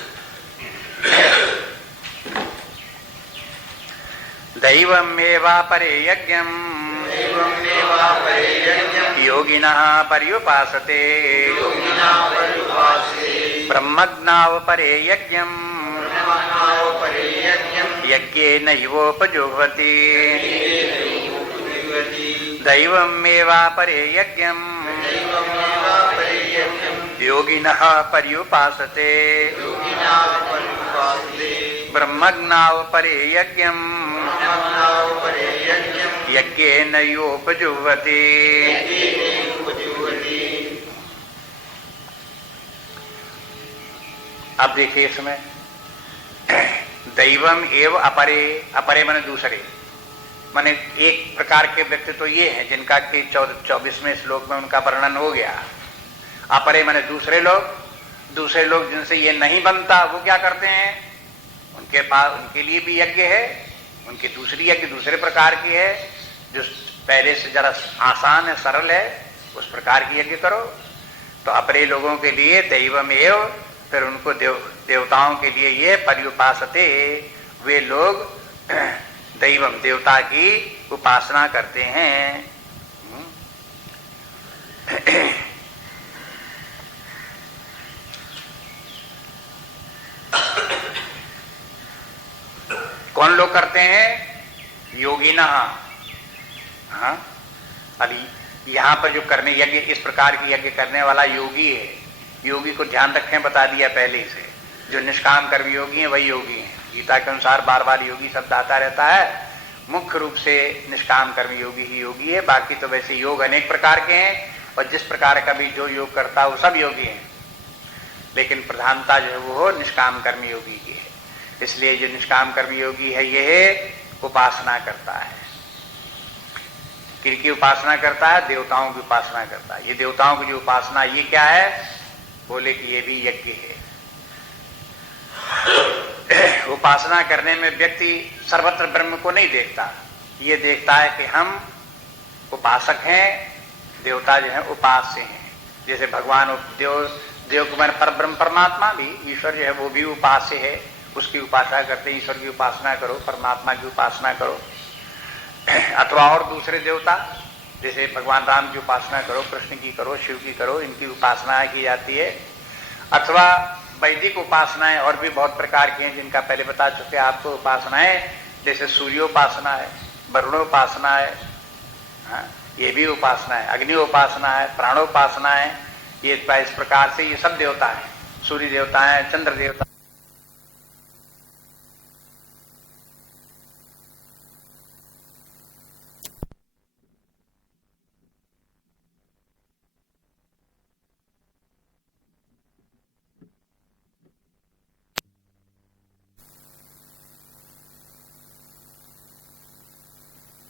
दैवमेवा परे यज्ञम योगिनः पर्युपासते ब्रह्मज्ञाव परे यज्ञम यज्ञेन नैवोपजुह्वति दैवमेवा परे यज्ञम योगिनः पर्युपासते ब्रह्मज्ञाव परे यज्ञम यज्ञेन नैवोपजुह्वति। अब देखिए इसमें दैवम एव अपरे, अपरे माने दूसरे, माने एक प्रकार के व्यक्ति तो ये हैं जिनका कि 24वें श्लोक में उनका वर्णन हो गया। अपरे माने दूसरे लोग जिनसे ये नहीं बनता वो क्या करते हैं, उनके पास उनके लिए भी यज्ञ है, उनकी दूसरी यज्ञ दूसरे प्रकार की है जो पहले से जरा आसान है, सरल है, उस प्रकार की यज्ञ करो। तो अपरे लोगों के लिए दैवमेव, फिर उनको देवताओं के लिए ये पर्युपासते, वे लोग दैवम देवता की उपासना करते हैं। कौन लोग करते हैं, योगिना। हाँ, अभी यहां पर जो करने यज्ञ इस प्रकार की यज्ञ करने वाला योगी है, योगी को ध्यान रखें, बता दिया पहले से, जो निष्काम कर्म योगी है वही योगी है। गीता के अनुसार बार बार योगी शब्द आता रहता है, मुख्य रूप से निष्काम कर्म योगी ही योगी है। बाकी तो वैसे योग अनेक प्रकार के हैं और जिस प्रकार का भी जो योग करता है वो सब योगी हैं, लेकिन प्रधानता जो है वो निष्काम कर्म योगी की है। इसलिए जो निष्काम कर्म योगी है ये उपासना करता है, किसकी उपासना करता है, देवताओं की उपासना करता है। ये देवताओं की जो उपासना ये क्या है, बोले कि ये भी यज्ञ है। उपासना करने में व्यक्ति सर्वत्र ब्रह्म को नहीं देखता, ये देखता है कि हम उपासक हैं, देवता जो है उपास्य हैं। जैसे भगवान देव कुमार पर ब्रह्म परमात्मा भी, ईश्वर जो है वो भी उपास्य है, उसकी उपासना करते हैं। ईश्वर की उपासना करो, परमात्मा की उपासना करो। अथवा और दूसरे देवता जैसे भगवान राम की उपासना करो, कृष्ण की करो, शिव की करो, इनकी उपासना की जाती है। अथवा वैदिक उपासनाएं और भी बहुत प्रकार की हैं, जिनका पहले बता चुके आपको उपासनाएं, जैसे सूर्योपासना है, वरुणोपासना है, ये भी उपासना है। अग्नि उपासना है, प्राणोपासना है। ये इस प्रकार से ये सब देवता है, सूर्य देवता है, चंद्र देवता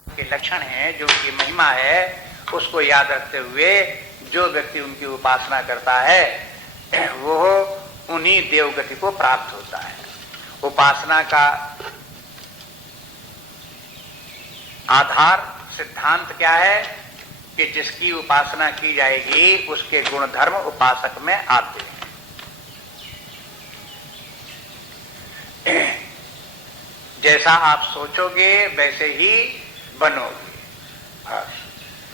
के लक्षण है, जो उनकी महिमा है, उसको याद रखते हुए जो व्यक्ति उनकी उपासना करता है वो उन्हीं देवगति को प्राप्त होता है। उपासना का आधार सिद्धांत क्या है कि जिसकी उपासना की जाएगी उसके गुण धर्म उपासक में आते हैं। जैसा आप सोचोगे वैसे ही बनोगे।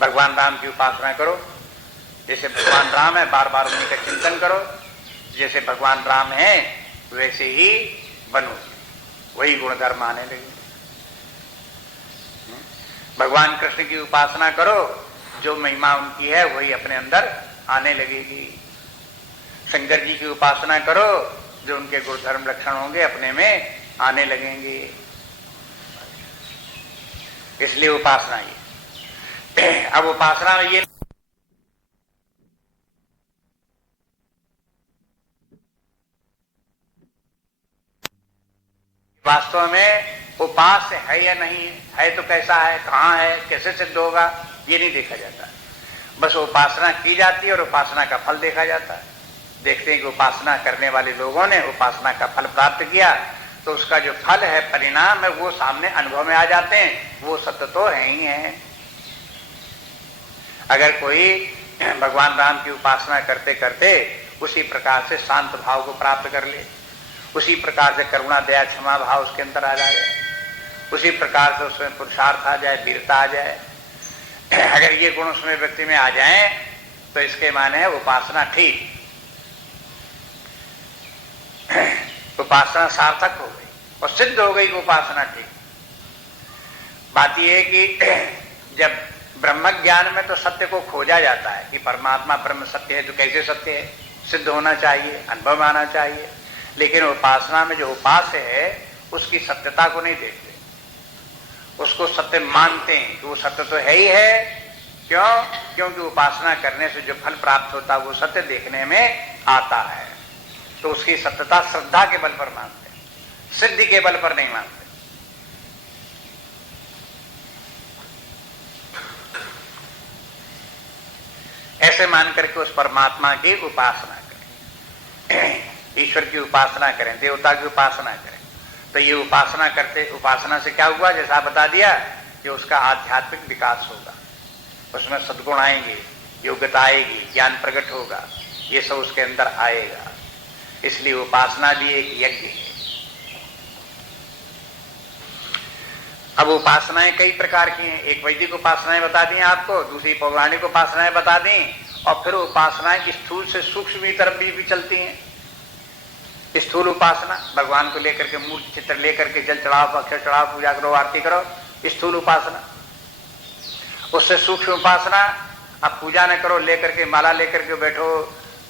भगवान राम की उपासना करो, जैसे भगवान राम है बार बार उन्हीं का चिंतन करो, जैसे भगवान राम है वैसे ही बनोगे, वही गुणधर्म आने लगेंगे। भगवान कृष्ण की उपासना करो, जो महिमा उनकी है वही अपने अंदर आने लगेगी। शंकर जी की उपासना करो, जो उनके गुणधर्म लक्षण होंगे अपने में आने लगेंगे। इसलिए उपासना ये। अब उपासना में ये वास्तव में उपास्य है या नहीं है, तो कैसा है, कहां है, कैसे सिद्ध होगा, ये नहीं देखा जाता। बस उपासना की जाती है और उपासना का फल देखा जाता है। देखते हैं कि उपासना करने वाले लोगों ने उपासना का फल प्राप्त किया, तो उसका जो फल है, परिणाम है, वो सामने अनुभव में आ जाते हैं। वो सत्य तो है ही है। अगर कोई भगवान राम की उपासना करते करते उसी प्रकार से शांत भाव को प्राप्त कर ले, उसी प्रकार से करुणा दया क्षमा भाव उसके अंदर आ जाए, उसी प्रकार से उसमें पुरुषार्थ आ जाए, वीरता आ जाए, अगर ये गुण उसमें व्यक्ति में आ जाए तो इसके माने है उपासना ठीक, उपासना सार्थक हो गई और सिद्ध हो गई उपासना ठीक। बात यह है कि जब ब्रह्म ज्ञान में तो सत्य को खोजा जाता है कि परमात्मा ब्रह्म सत्य है, तो कैसे सत्य है, सिद्ध होना चाहिए, अनुभव में आना चाहिए। लेकिन उपासना में जो उपास्य है उसकी सत्यता को नहीं देखते, उसको सत्य मानते हैं कि वो सत्य तो है ही है। क्यों? क्योंकि उपासना करने से जो फल प्राप्त होता है वो सत्य देखने में आता है, तो उसकी सत्यता श्रद्धा के बल पर मानते हैं, सिद्धि के बल पर नहीं मानते। ऐसे मान करके उस परमात्मा की उपासना करें, ईश्वर की उपासना करें, देवता की उपासना करें। तो ये उपासना करते, उपासना से क्या हुआ, जैसा बता दिया कि उसका आध्यात्मिक विकास होगा, उसमें सद्गुण आएंगे, योग्यता आएगी, ज्ञान प्रकट होगा, ये सब उसके अंदर आएगा। इसलिए उपासना भी एक यज्ञ है। अब उपासनाएं कई प्रकार की हैं। एक वैदिक उपासनाएं बता दी आपको, दूसरी पौराणिक उपासनाएं बता दी, और फिर उपासनाएं स्थूल से सूक्ष्म की तरफ भी चलती हैं। स्थूल उपासना भगवान को लेकर के मूर्ति चित्र लेकर के जल चढ़ाओ, अक्षर चढ़ाओ, पूजा करो, आरती करो, स्थूल उपासना। उससे सूक्ष्म उपासना, अब पूजा न करो, लेकर के माला लेकर के बैठो,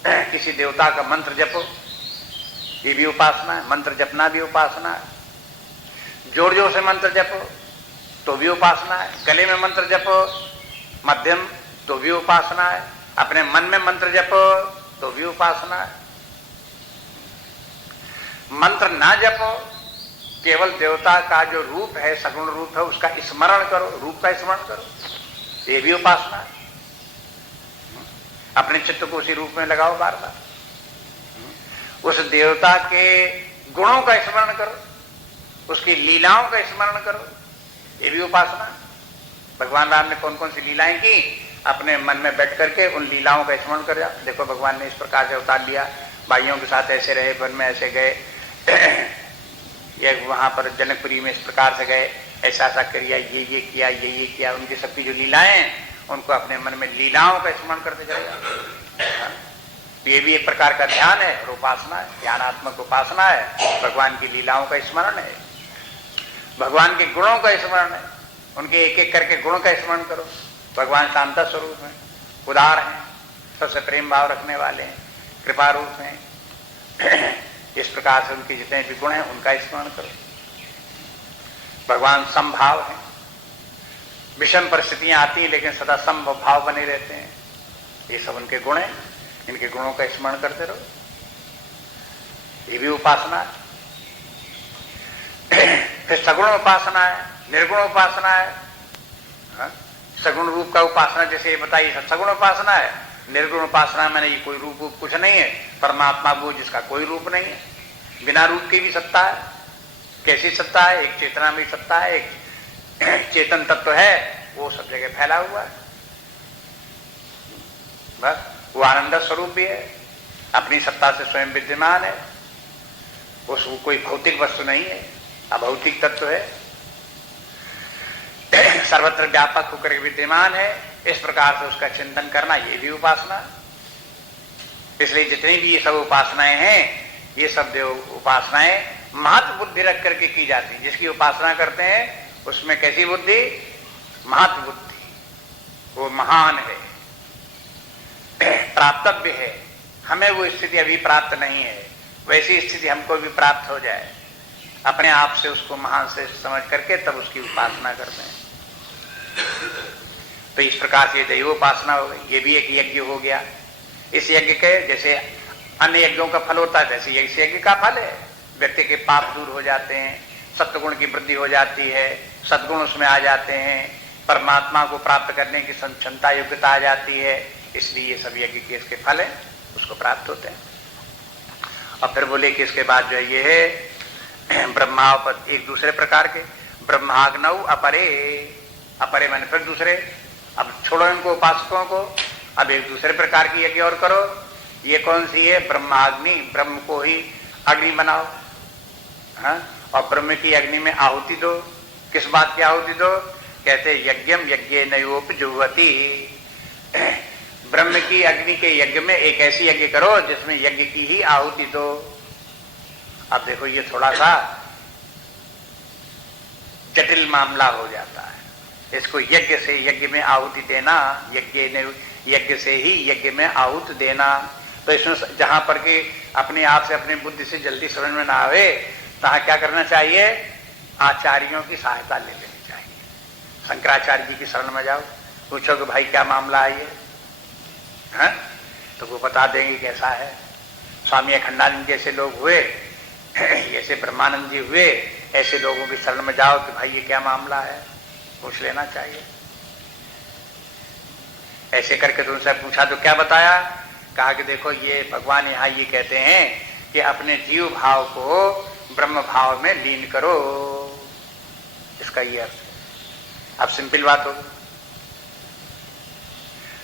किसी देवता का मंत्र जपो, ये भी उपासना है। मंत्र जपना भी उपासना है। जोर जोर से मंत्र जपो तो भी उपासना है। गले में मंत्र जपो मध्यम तो भी उपासना है। अपने मन में मंत्र जपो तो भी उपासना है। मंत्र ना जपो, केवल देवता का जो रूप है, सगुण रूप है, उसका स्मरण करो, रूप का स्मरण करो, ये भी उपासना है। अपने चित्त को उसी रूप में लगाओ बार बार, उस देवता के गुणों का स्मरण करो, उसकी लीलाओं का स्मरण करो, ये भी उपासना। भगवान राम ने कौन कौन सी लीलाएं की, अपने मन में बैठ करके उन लीलाओं का स्मरण कर। देखो भगवान ने इस प्रकार से अवतार लिया, भाइयों के साथ ऐसे रहे, वन में ऐसे गए, ये वहां पर जनकपुरी में इस प्रकार से गए, ऐसा ऐसा किया, ये किया, ये किया। उनकी सबकी जो लीलाएं, उनको अपने मन में लीलाओं का स्मरण करते चलेगा। ये भी एक प्रकार का ध्यान है और उपासना है, ज्ञानात्मक उपासना है। भगवान की लीलाओं का स्मरण है, भगवान के गुणों का स्मरण है, उनके एक एक करके गुण का स्मरण करो। भगवान शांत स्वरूप हैं, उदार हैं, सबसे प्रेम भाव रखने वाले हैं, कृपा रूप हैं। इस प्रकार से उनके जितने भी गुण हैं उनका स्मरण करो। भगवान समभाव हैं, विषम परिस्थितियां आती हैं लेकिन सदा समभाव बने रहते हैं। ये सब उनके गुण हैं, इनके गुणों का स्मरण करते रहो, ये भी उपासना है। फिर सगुण उपासना है, निर्गुण उपासना है। हाँ? सगुण रूप का उपासना जैसे ये बताइए, सगुण उपासना है। निर्गुण उपासना मैंने ये कोई रूप कुछ नहीं है, परमात्मा वो जिसका कोई रूप नहीं है, बिना रूप की भी सत्ता है। कैसी सत्ता है? एक चेतना में सत्ता है, एक चेतन तत्व है, वो सब जगह फैला हुआ है। बस वो आनंद स्वरूप भी है, अपनी सत्ता से स्वयं विद्यमान है, वो कोई भौतिक वस्तु नहीं है, अभौतिक तत्व है, सर्वत्र व्यापक होकर विद्यमान है। इस प्रकार से उसका चिंतन करना, ये भी उपासना। इसलिए जितनी भी ये सब उपासनाएं हैं, ये सब देव उपासनाएं महत् बुद्धि रख करके की जाती है। जिसकी उपासना करते हैं उसमें कैसी बुद्धि? महत् बुद्धि, वो महान है, प्राप्तव्य है। हमें वो स्थिति अभी प्राप्त नहीं है, वैसी स्थिति हमको भी प्राप्त हो जाए, अपने आप से उसको महान से समझ करके तब उसकी उपासना करते हैं। तो इस प्रकार से दैवोपासना हो गई, ये भी एक यज्ञ हो गया। इस यज्ञ के जैसे अन्य यज्ञों का फल होता है, वैसे इस यज्ञ का फल है। व्यक्ति के पाप दूर हो जाते हैं, सत्वगुण की वृद्धि हो जाती है, सद्गुण उसमें आ जाते हैं, परमात्मा को प्राप्त करने की क्षमता योग्यता आ जाती है। इसलिए ये सब यज्ञ के इसके फल है, उसको प्राप्त होते हैं। और फिर बोले कि इसके बाद जो है ये है ब्रह्मावपद, एक दूसरे प्रकार के ब्रह्माग्नौ अपरे, अपरे मैंने फिर दूसरे। अब छोड़ो इनको उपासकों को, अब एक दूसरे प्रकार की यज्ञ और करो। ये कौन सी है? ब्रह्माग्नि, ब्रह्म को ही अग्नि बनाओ। हाँ? और ब्रह्म की अग्नि में आहुति दो। किस बात की आहुति दो? कहते यज्ञम यज्ञ नयोपजुह्वति, ब्रह्म की अग्नि के यज्ञ में एक ऐसी यज्ञ करो जिसमें यज्ञ की ही आहुति दो। अब देखो ये थोड़ा सा जटिल मामला हो जाता है। इसको यज्ञ से यज्ञ में आहुति देना, यज्ञ से ही यज्ञ में आहुति देना। तो इसमें जहां पर कि अपने आप से अपनी बुद्धि से जल्दी समझ में ना आवे, तहां क्या करना चाहिए? आचार्यों की सहायता ले लेनी चाहिए। शंकराचार्य जी की शरण में जाओ, पूछो कि भाई क्या मामला है ये, हाँ? तो वो बता देंगे कैसा है। स्वामी अखंडानंद जैसे लोग हुए, जैसे ब्रह्मानंद जी हुए, ऐसे लोगों की शरण में जाओ कि भाई ये क्या मामला है, पूछ लेना चाहिए। ऐसे करके तो उनसे पूछा तो क्या बताया? कहा कि देखो ये भगवान यहाँ ये कहते हैं कि अपने जीव भाव को ब्रह्म भाव में लीन करो, इसका ये अर्थ है। अब सिंपल बात होगी,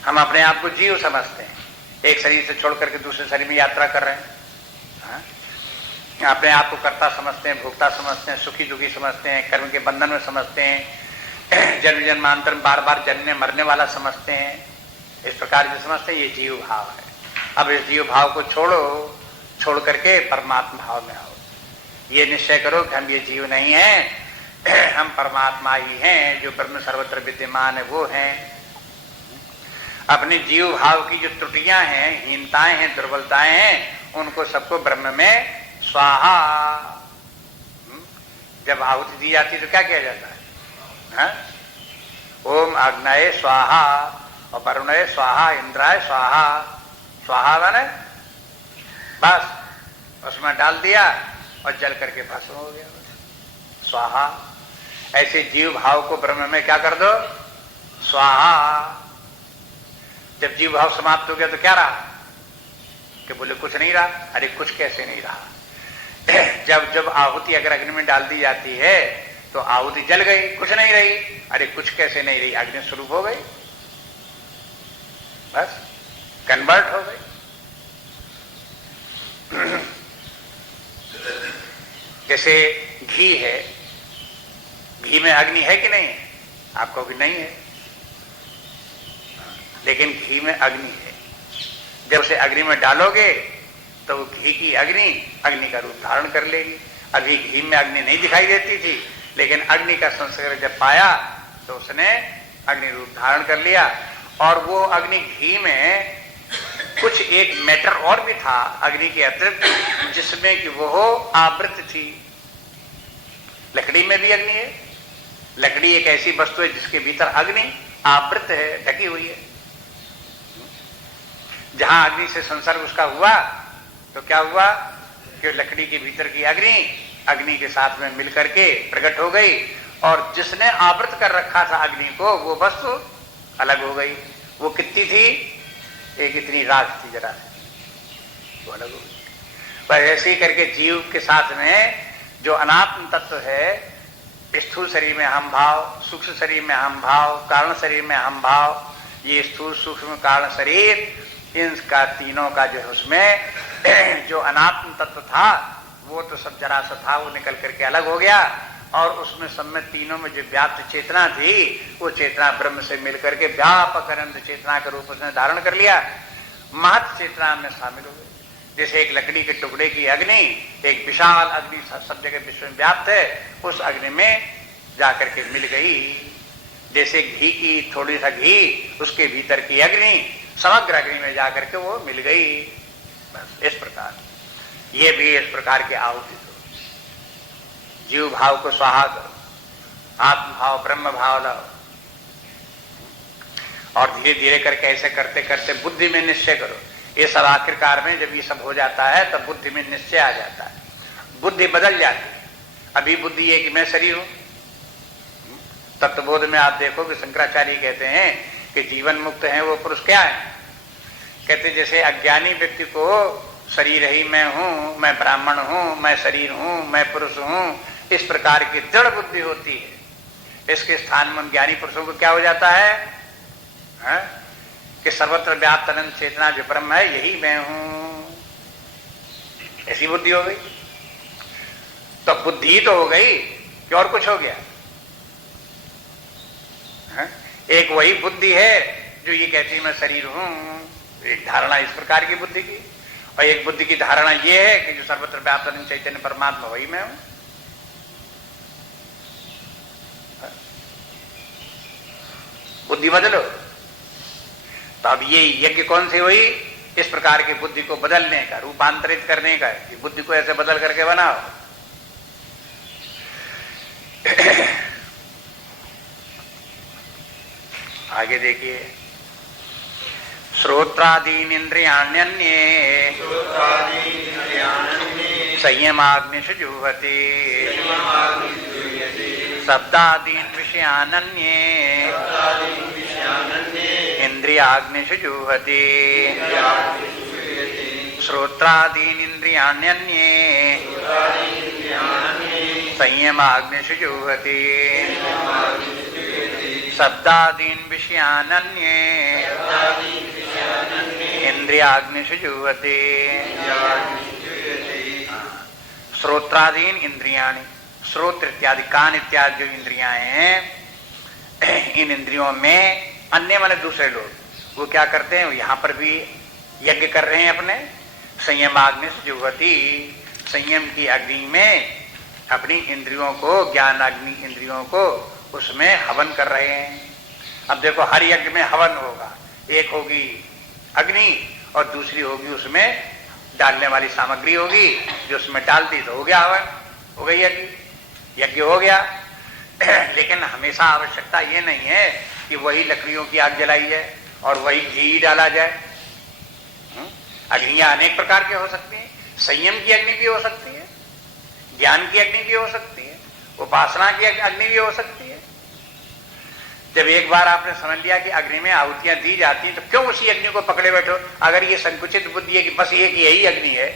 हम अपने आप को जीव समझते हैं, एक शरीर से छोड़ करके दूसरे शरीर में यात्रा कर रहे हैं। हाँ? अपने आप को कर्ता समझते हैं, भोक्ता समझते हैं, सुखी दुखी समझते हैं, कर्म के बंधन में समझते हैं, जन्म जन्मांतर बार बार जन्मने मरने वाला समझते हैं। इस प्रकार से समझते हैं, ये जीव भाव है। अब इस जीव भाव को छोड़ो, छोड़ करके परमात्मा भाव में आओ। ये निश्चय करो कि हम ये जीव नहीं हैं, हम परमात्मा ही हैं, जो ब्रह्म सर्वत्र विद्यमान है वो हैं। अपने जीव भाव की जो त्रुटियां हैं, हीनताएं हैं, दुर्बलताएं हैं, उनको सबको ब्रह्म में स्वाहा। जब आहुति दी जाती है तो क्या किया जाता है? हाँ? ओम अग्नये स्वाहा और वरुणये स्वाहा, इंद्राय स्वाहा। स्वाहा माने बस उसमें डाल दिया और जल करके भस्म हो गया, स्वाहा। ऐसे जीव भाव को ब्रह्म में क्या कर दो? स्वाहा। जब जीव भाव समाप्त हो गया तो क्या रहा? कि बोले कुछ नहीं रहा। अरे कुछ कैसे नहीं रहा? जब जब आहुति अगर अग्नि में डाल दी जाती है तो आहुति जल गई, कुछ नहीं रही। अरे कुछ कैसे नहीं रही? अग्नि स्वरूप हो गई, बस कन्वर्ट हो गई। जैसे घी है, घी में अग्नि है कि नहीं है? आपको भी नहीं है, लेकिन घी में अग्नि है। जब उसे अग्नि में डालोगे तो घी की अग्नि अग्नि का रूप धारण कर लेगी। अभी घी में अग्नि नहीं दिखाई देती थी, लेकिन अग्नि का संस्कार जब पाया तो उसने अग्नि रूप धारण कर लिया। और वो अग्नि घी में कुछ एक मैटर और भी था अग्नि के अतिरिक्त, जिसमें कि वो आवृत थी। लकड़ी में भी अग्नि है। लकड़ी एक ऐसी वस्तु है जिसके भीतर अग्नि आवृत है, ढकी हुई है। जहां अग्नि से संसर्ग उसका हुआ तो क्या हुआ कि लकड़ी के भीतर की अग्नि अग्नि के साथ में मिलकर के प्रकट हो गई, और जिसने आवृत कर रखा था अग्नि को वो वस्तु अलग हो गई। वो कितनी थी? एक इतनी राख थी, जरा वो अलग हो गई। पर ऐसे ही करके जीव के साथ में जो अनात्म तत्व है, स्थूल शरीर में हम भाव, सूक्ष्म शरीर में हम भाव, कारण शरीर में हम भाव, ये स्थूल सूक्ष्म कारण शरीर, इनका तीनों का जो है उसमें जो अनात्म तत्व था वो तो सब जरा सा था, वो निकल करके अलग हो गया। और उसमें सब में तीनों में जो व्याप्त चेतना थी वो चेतना ब्रह्म से मिलकर के व्यापक अनंत चेतना के रूप उसने धारण कर लिया, महत चेतना में शामिल हो गई। जैसे एक लकड़ी के टुकड़े की अग्नि एक विशाल अग्नि सब जगह विश्व में व्याप्त है, उस अग्नि में जाकर के मिल गई। जैसे घी की थोड़ी सा घी, उसके भीतर की अग्नि समग्र अग्नि में जाकर के वो मिल गई। बस इस प्रकार ये भी इस प्रकार के आहुति दो। जीव भाव को स्वाहा करो, आत्म भाव ब्रह्म भाव लाओ, और धीरे धीरे करके ऐसे करते करते बुद्धि में निश्चय करो। ये सब आखिरकार में जब ये सब हो जाता है तब बुद्धि में निश्चय आ जाता है, बुद्धि बदल जाती है। अभी बुद्धि ये कि मैं शरीर हूं। तत्वबोध में आप देखो कि शंकराचार्य कहते हैं कि जीवन मुक्त है वो पुरुष क्या है? कहते जैसे अज्ञानी व्यक्ति को शरीर ही मैं हूं, मैं ब्राह्मण हूं, मैं शरीर हूं, मैं पुरुष हूं, इस प्रकार की दृढ़ बुद्धि होती है। इसके स्थान में ज्ञानी पुरुषों को क्या हो जाता है? कि सर्वत्र व्याप्त अनंत चेतना जो ब्रह्म है यही मैं हूं, ऐसी बुद्धि हो गई। तो बुद्धि तो हो गई कि और कुछ हो गया? एक वही बुद्धि है जो ये कहती है मैं शरीर हूं, एक धारणा इस प्रकार की बुद्धि की। और एक बुद्धि की धारणा ये है कि जो सर्वत्र व्याप्त अनंत चैतन्य परमात्मा वही मैं हूं। बुद्धि बदलो। तो अब ये यज्ञ कौन सी हुई? इस प्रकार की बुद्धि को बदलने का, रूपांतरित करने का। ये बुद्धि को ऐसे बदल करके बनाओ। आगे देखिए, श्रोत्रादीन इंद्रियाण्यन्ये संयमाग्निषु जुह्वति शब्दादीन विषयानन्ये इंद्रियाग्निषु जुह्वति श्रोत्रादीन इंद्रियाण्यन्ये संयमाग्निषु जुह्वति शब्दादीन विषयानन्ये इंद्रियाग्निषु जुह्वति। श्रोत्रादीन इंद्रियाणि, श्रोत्र इत्यादि कान इत्यादि जो इंद्रियां हैं, इन इंद्रियों में अन्य माने दूसरे लोग वो क्या करते हैं? यहाँ पर भी यज्ञ कर रहे हैं अपने। संयमाग्निषु जुह्वति, संयम की अग्नि में अपनी इंद्रियों को, ज्ञान अग्नि इंद्रियों को उसमें हवन कर रहे हैं। अब देखो हर यज्ञ में हवन होगा, एक होगी अग्नि और दूसरी होगी उसमें डालने वाली सामग्री होगी, जो उसमें डालती तो हो गया हवन, हो गई यज्ञ हो गया। लेकिन हमेशा आवश्यकता ये नहीं है कि वही लकड़ियों की आग जलाई जाए और वही घी डाला जाए। अग्नियां अनेक प्रकार के हो सकती हैं। संयम की अग्नि भी हो सकती है, ज्ञान की अग्नि भी हो सकती है, उपासना की अग्नि भी हो सकती है। जब एक बार आपने समझ लिया कि अग्नि में आहुतियां दी जाती हैं, तो क्यों उसी अग्नि को पकड़े बैठो? अगर ये संकुचित बुद्धि है कि बस एक यही अग्नि है,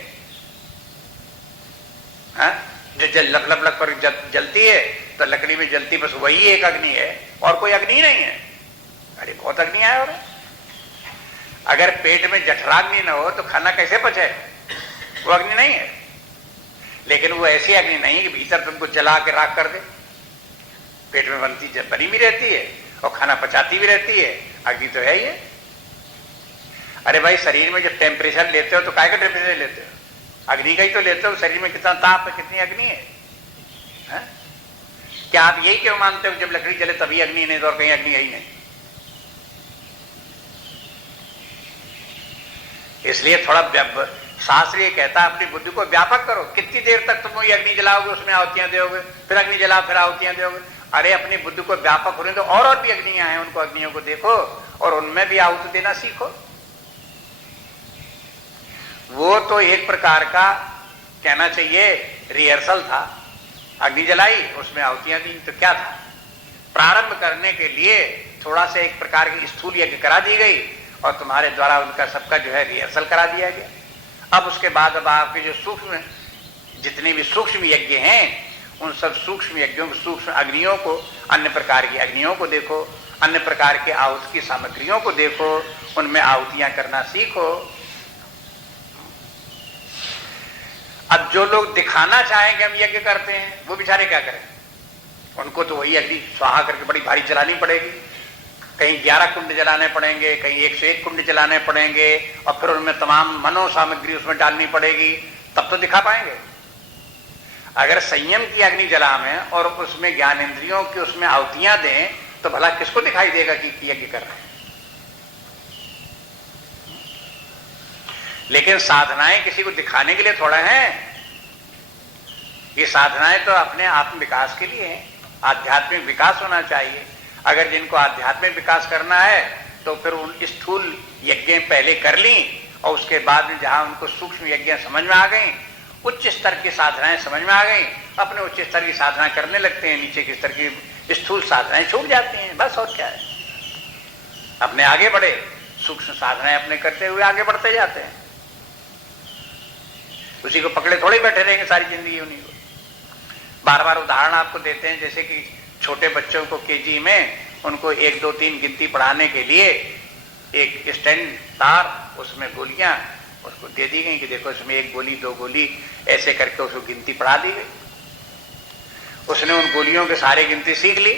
हा? जो जल लप लप लप पर जलती है, तो लकड़ी में जलती बस वही एक अग्नि है, और कोई अग्नि नहीं है। अरे बहुत अग्नियां है। और अगर पेट में जठराग्नि न हो तो खाना कैसे पचे? वो अग्नि नहीं है। लेकिन वो ऐसी अग्नि नहीं है कि भीतर तुमको जला के राख कर दे। पेट में बनी भी रहती है और खाना पचाती भी रहती है, अग्नि तो है ही है। अरे भाई, शरीर में जब टेम्परेचर लेते हो तो काय का टेम्परेचर लेते हो? अग्नि का ही तो लेते हो। शरीर में कितना ताप है, कितनी अग्नि है, हा? क्या आप यही क्यों मानते हो जब लकड़ी जले तभी अग्नि, नहीं तो और कहीं अग्नि है ही नहीं? इसलिए थोड़ा शास्त्र ये कहता है अपनी बुद्धि को व्यापक करो। कितनी देर तक तुम ये अग्नि जलाओगे, उसमें आहुतियां दोगे, फिर अग्नि जलाओ, फिर आहुतियां दोगे? अरे अपनी बुद्धि को व्यापक होने दो। और भी अग्नियां हैं, उनको अग्नियों को देखो और उनमें भी आहुति देना सीखो। वो तो एक प्रकार का कहना चाहिए रिहर्सल था। अग्नि जलाई, उसमें आहुतियां दी, तो क्या था? प्रारंभ करने के लिए थोड़ा सा एक प्रकार की स्थूल यज्ञ करा दी गई और तुम्हारे द्वारा उनका सबका जो है रिहर्सल करा दिया गया। अब उसके बाद अब आपके जो सूक्ष्म, जितने भी सूक्ष्म यज्ञ हैं, उन सब सूक्ष्म यज्ञों को, सूक्ष्म अग्नियों को, अन्य प्रकार की अग्नियों को देखो, अन्य प्रकार के आहुति की सामग्रियों को देखो, उनमें आहुतियां करना सीखो। अब जो लोग दिखाना चाहें कि हम यज्ञ करते हैं, वो बेचारे क्या करें? उनको तो वही अग्नि स्वाहा करके बड़ी भारी जलानी पड़ेगी। कहीं 11 कुंड जलाने पड़ेंगे, कहीं 101 कुंड जलाने पड़ेंगे, और फिर उनमें तमाम मनो सामग्री उसमें डालनी पड़ेगी, तब तो दिखा पाएंगे। अगर संयम की अग्नि जलाएं और उसमें ज्ञानेंद्रियों की उसमें आहुतियां दें, तो भला किसको दिखाई देगा कि यज्ञ कर रहे हैं? लेकिन साधनाएं किसी को दिखाने के लिए थोड़ा है। ये साधनाएं तो अपने आत्म विकास के लिए हैं, आध्यात्मिक विकास होना चाहिए। अगर जिनको आध्यात्मिक विकास करना है तो फिर उन स्थूल यज्ञ पहले कर ली, और उसके बाद में जहां उनको सूक्ष्म यज्ञ समझ में आ गई, उच्च स्तर की साधनाएं समझ में आ गई, अपने उच्च स्तर की साधना करने लगते हैं, नीचे के स्तर की स्थूल साधनाएं छूट जाती हैं। बस और क्या है, अपने आगे बढ़े, सूक्ष्म साधनाएं अपने करते हुए आगे बढ़ते जाते हैं। उसी को पकड़े थोड़े बैठे रहेंगे सारी जिंदगी उन्हीं को। बार बार उदाहरण आपको देते हैं, जैसे कि छोटे बच्चों को केजी में उनको 1 2 3 गिनती पढ़ाने के लिए एक स्टैंड तार, उसमें गोलियां उसको दे दी गई कि देखो इसमें 1 गोली 2 गोली ऐसे करके उसको गिनती पढ़ा दी गई। उसने उन गोलियों के सारे गिनती सीख ली।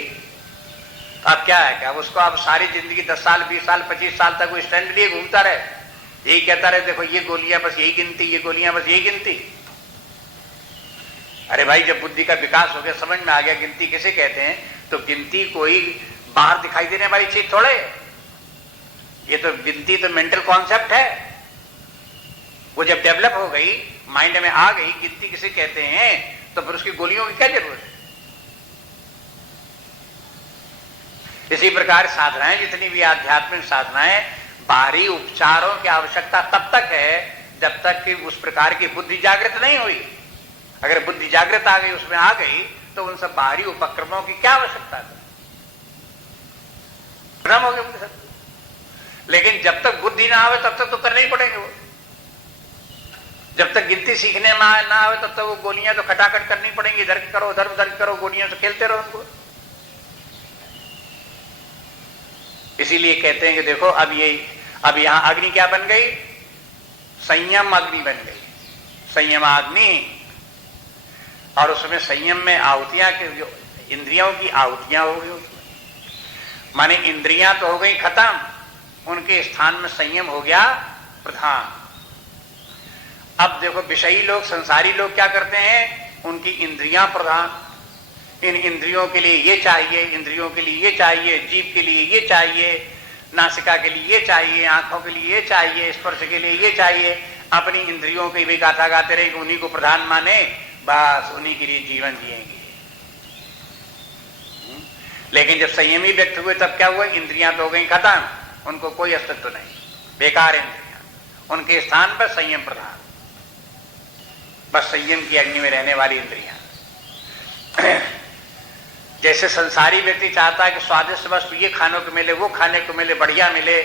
अब क्या है, क्या उसको अब सारी जिंदगी 10 साल 20 साल 25 साल तक वो स्टैंड लिए घूमता रहे, यही कहता रहे देखो ये गोलियां बस यही गिनती, ये गोलियां बस यही गिनती? अरे भाई, जब बुद्धि का विकास हो गया, समझ में आ गया गिनती किसे कहते हैं, तो गिनती कोई बाहर दिखाई देने वाली चीज थोड़े, ये तो गिनती तो मेंटल कॉन्सेप्ट है। वो जब डेवलप हो गई, माइंड में आ गई गिनती किसे कहते हैं, तो फिर उसकी गोलियों की क्या जरूरत है? इसी प्रकार साधनाएं, जितनी भी आध्यात्मिक साधनाएं, बाहरी उपचारों की आवश्यकता तब तक है जब तक कि उस प्रकार की बुद्धि जागृत नहीं हुई। अगर बुद्धि जागृत आ गई, उसमें आ गई, तो उन सब बाहरी उपक्रमों की क्या आवश्यकता है? हो गए उनके साथ। लेकिन जब तक बुद्धि ना आवे तब तक तो करने ही पड़ेंगे वो। जब तक गिनती सीखने में ना आवे तब तक वो गोलियां तो खटाखट करनी पड़ेंगी, इधर की करो उधर की करो, गोलियां से खेलते रहो उनको। इसीलिए कहते हैं कि देखो अब यहां अग्नि क्या बन गई? संयम अग्नि बन गई, संयमाग्नि। और उसमें संयम में आहुतियां के जो इंद्रियों की आहुतियां हो गई उसमें, माने इंद्रियां तो हो गई खत्म, उनके स्थान में संयम हो गया प्रधान। अब देखो विषयी लोग, संसारी लोग क्या करते हैं, उनकी इंद्रियां प्रधान, इन इंद्रियों के लिए ये चाहिए, इंद्रियों के लिए ये चाहिए, जीभ के लिए ये चाहिए, नासिका के लिए ये चाहिए, आंखों के लिए ये चाहिए, स्पर्श के लिए ये चाहिए। अपनी इंद्रियों की भी गाथा गाते रहे, उन्हीं को प्रधान माने, बस उन्हीं के लिए जीवन जिएंगे। लेकिन जब संयमी व्यक्त हुए तब क्या हुआ? इंद्रियां तो हो गई खत्म, उनको कोई अस्तित्व नहीं, बेकार इंद्रियां, उनके स्थान पर संयम प्रधान, बस संयम की अग्नि में रहने वाली इंद्रियां। जैसे संसारी व्यक्ति चाहता है कि स्वादिष्ट वस्तु ये खाने को मिले, वो खाने को मिले, बढ़िया मिले,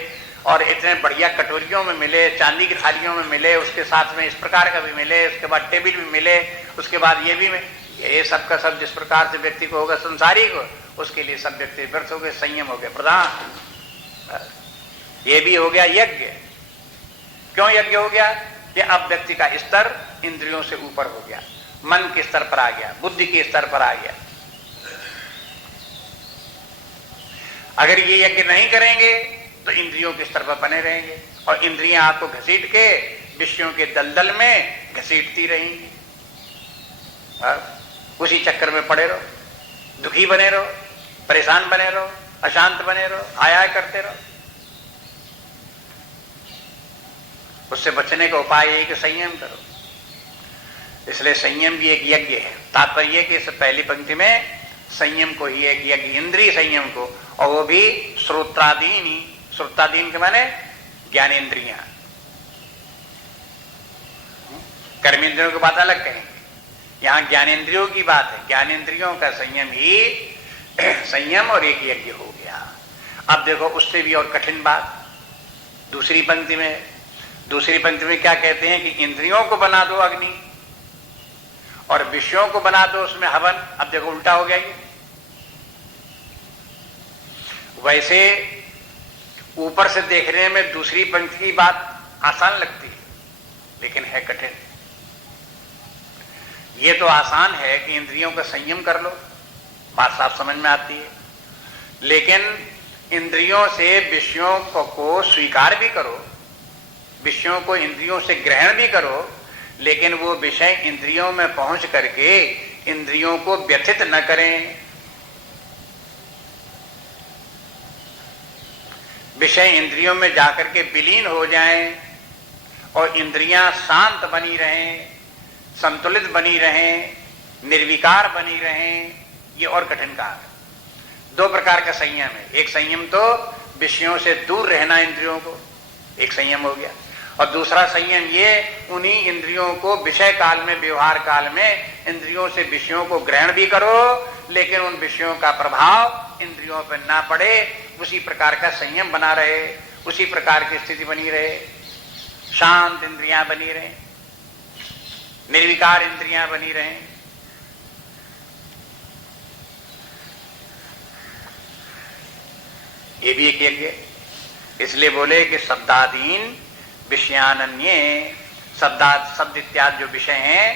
और इतने बढ़िया कटोरियों में मिले, चांदी की थालियों में मिले, उसके साथ में इस प्रकार का भी मिले, उसके बाद टेबल भी मिले, उसके बाद ये भी ये सब का सब जिस प्रकार से व्यक्ति को होगा संसारी को, उसके लिए सब व्यक्ति व्यर्थ हो गए, संयम हो गया प्रधान। ये भी हो गया यज्ञ। क्यों यज्ञ हो गया? कि अब व्यक्ति का स्तर इंद्रियों से ऊपर हो गया, मन के स्तर पर आ गया, बुद्धि के स्तर पर आ गया। अगर ये यज्ञ नहीं करेंगे तो इंद्रियों के स्तर पर बने रहेंगे, और इंद्रियां आपको घसीट के विषयों के दलदल में घसीटती रहेंगी, उसी चक्कर में पड़े रहो, दुखी बने रहो, परेशान बने रहो, अशांत बने रहो, आया करते रहो। उससे बचने का उपाय है कि संयम करो। इसलिए संयम भी एक यज्ञ है। तात्पर्य कि इस पहली पंक्ति में संयम को ही एक यज्ञ, इंद्रिय संयम को, और वो भी श्रोत्रादीन। श्रोत्रादीन के माने ज्ञानेन्द्रियां। कर्मेंद्रियों की बात अलग कहेंगे, यहां ज्ञानेन्द्रियों की बात है। ज्ञानेन्द्रियों का संयम ही संयम और एक यज्ञ हो गया। अब देखो उससे भी और कठिन बात दूसरी पंक्ति में। दूसरी पंक्ति में क्या कहते हैं कि इंद्रियों को बना दो अग्नि और विषयों को बना दो उसमें हवन। अब देखो उल्टा हो गया ये। वैसे ऊपर से देखने में दूसरी पंक्ति की बात आसान लगती है, लेकिन है कठिन। ये तो आसान है कि इंद्रियों का संयम कर लो, बात साफ समझ में आती है, लेकिन इंद्रियों से विषयों को स्वीकार भी करो, विषयों को इंद्रियों से ग्रहण भी करो, लेकिन वो विषय इंद्रियों में पहुंच करके इंद्रियों को व्यथित न करें। विषय इंद्रियों में जाकर के विलीन हो जाएं और इंद्रियां शांत बनी रहें, संतुलित बनी रहें, निर्विकार बनी रहें, ये और कठिन काम है। दो प्रकार का संयम है। एक संयम तो विषयों से दूर रहना, इंद्रियों को, एक संयम हो गया, और दूसरा संयम ये उन्हीं इंद्रियों को विषय काल में, व्यवहार काल में इंद्रियों से विषयों को ग्रहण भी करो, लेकिन उन विषयों का प्रभाव इंद्रियों पर ना पड़े, उसी प्रकार का संयम बना रहे, उसी प्रकार की स्थिति बनी रहे, शांत इंद्रियां बनी रहे, निर्विकार इंद्रियां बनी रहे। ये भी एक यज्ञ। इसलिए बोले कि शब्दादीन विषयानन्ये, शब्द इत्यादि जो विषय हैं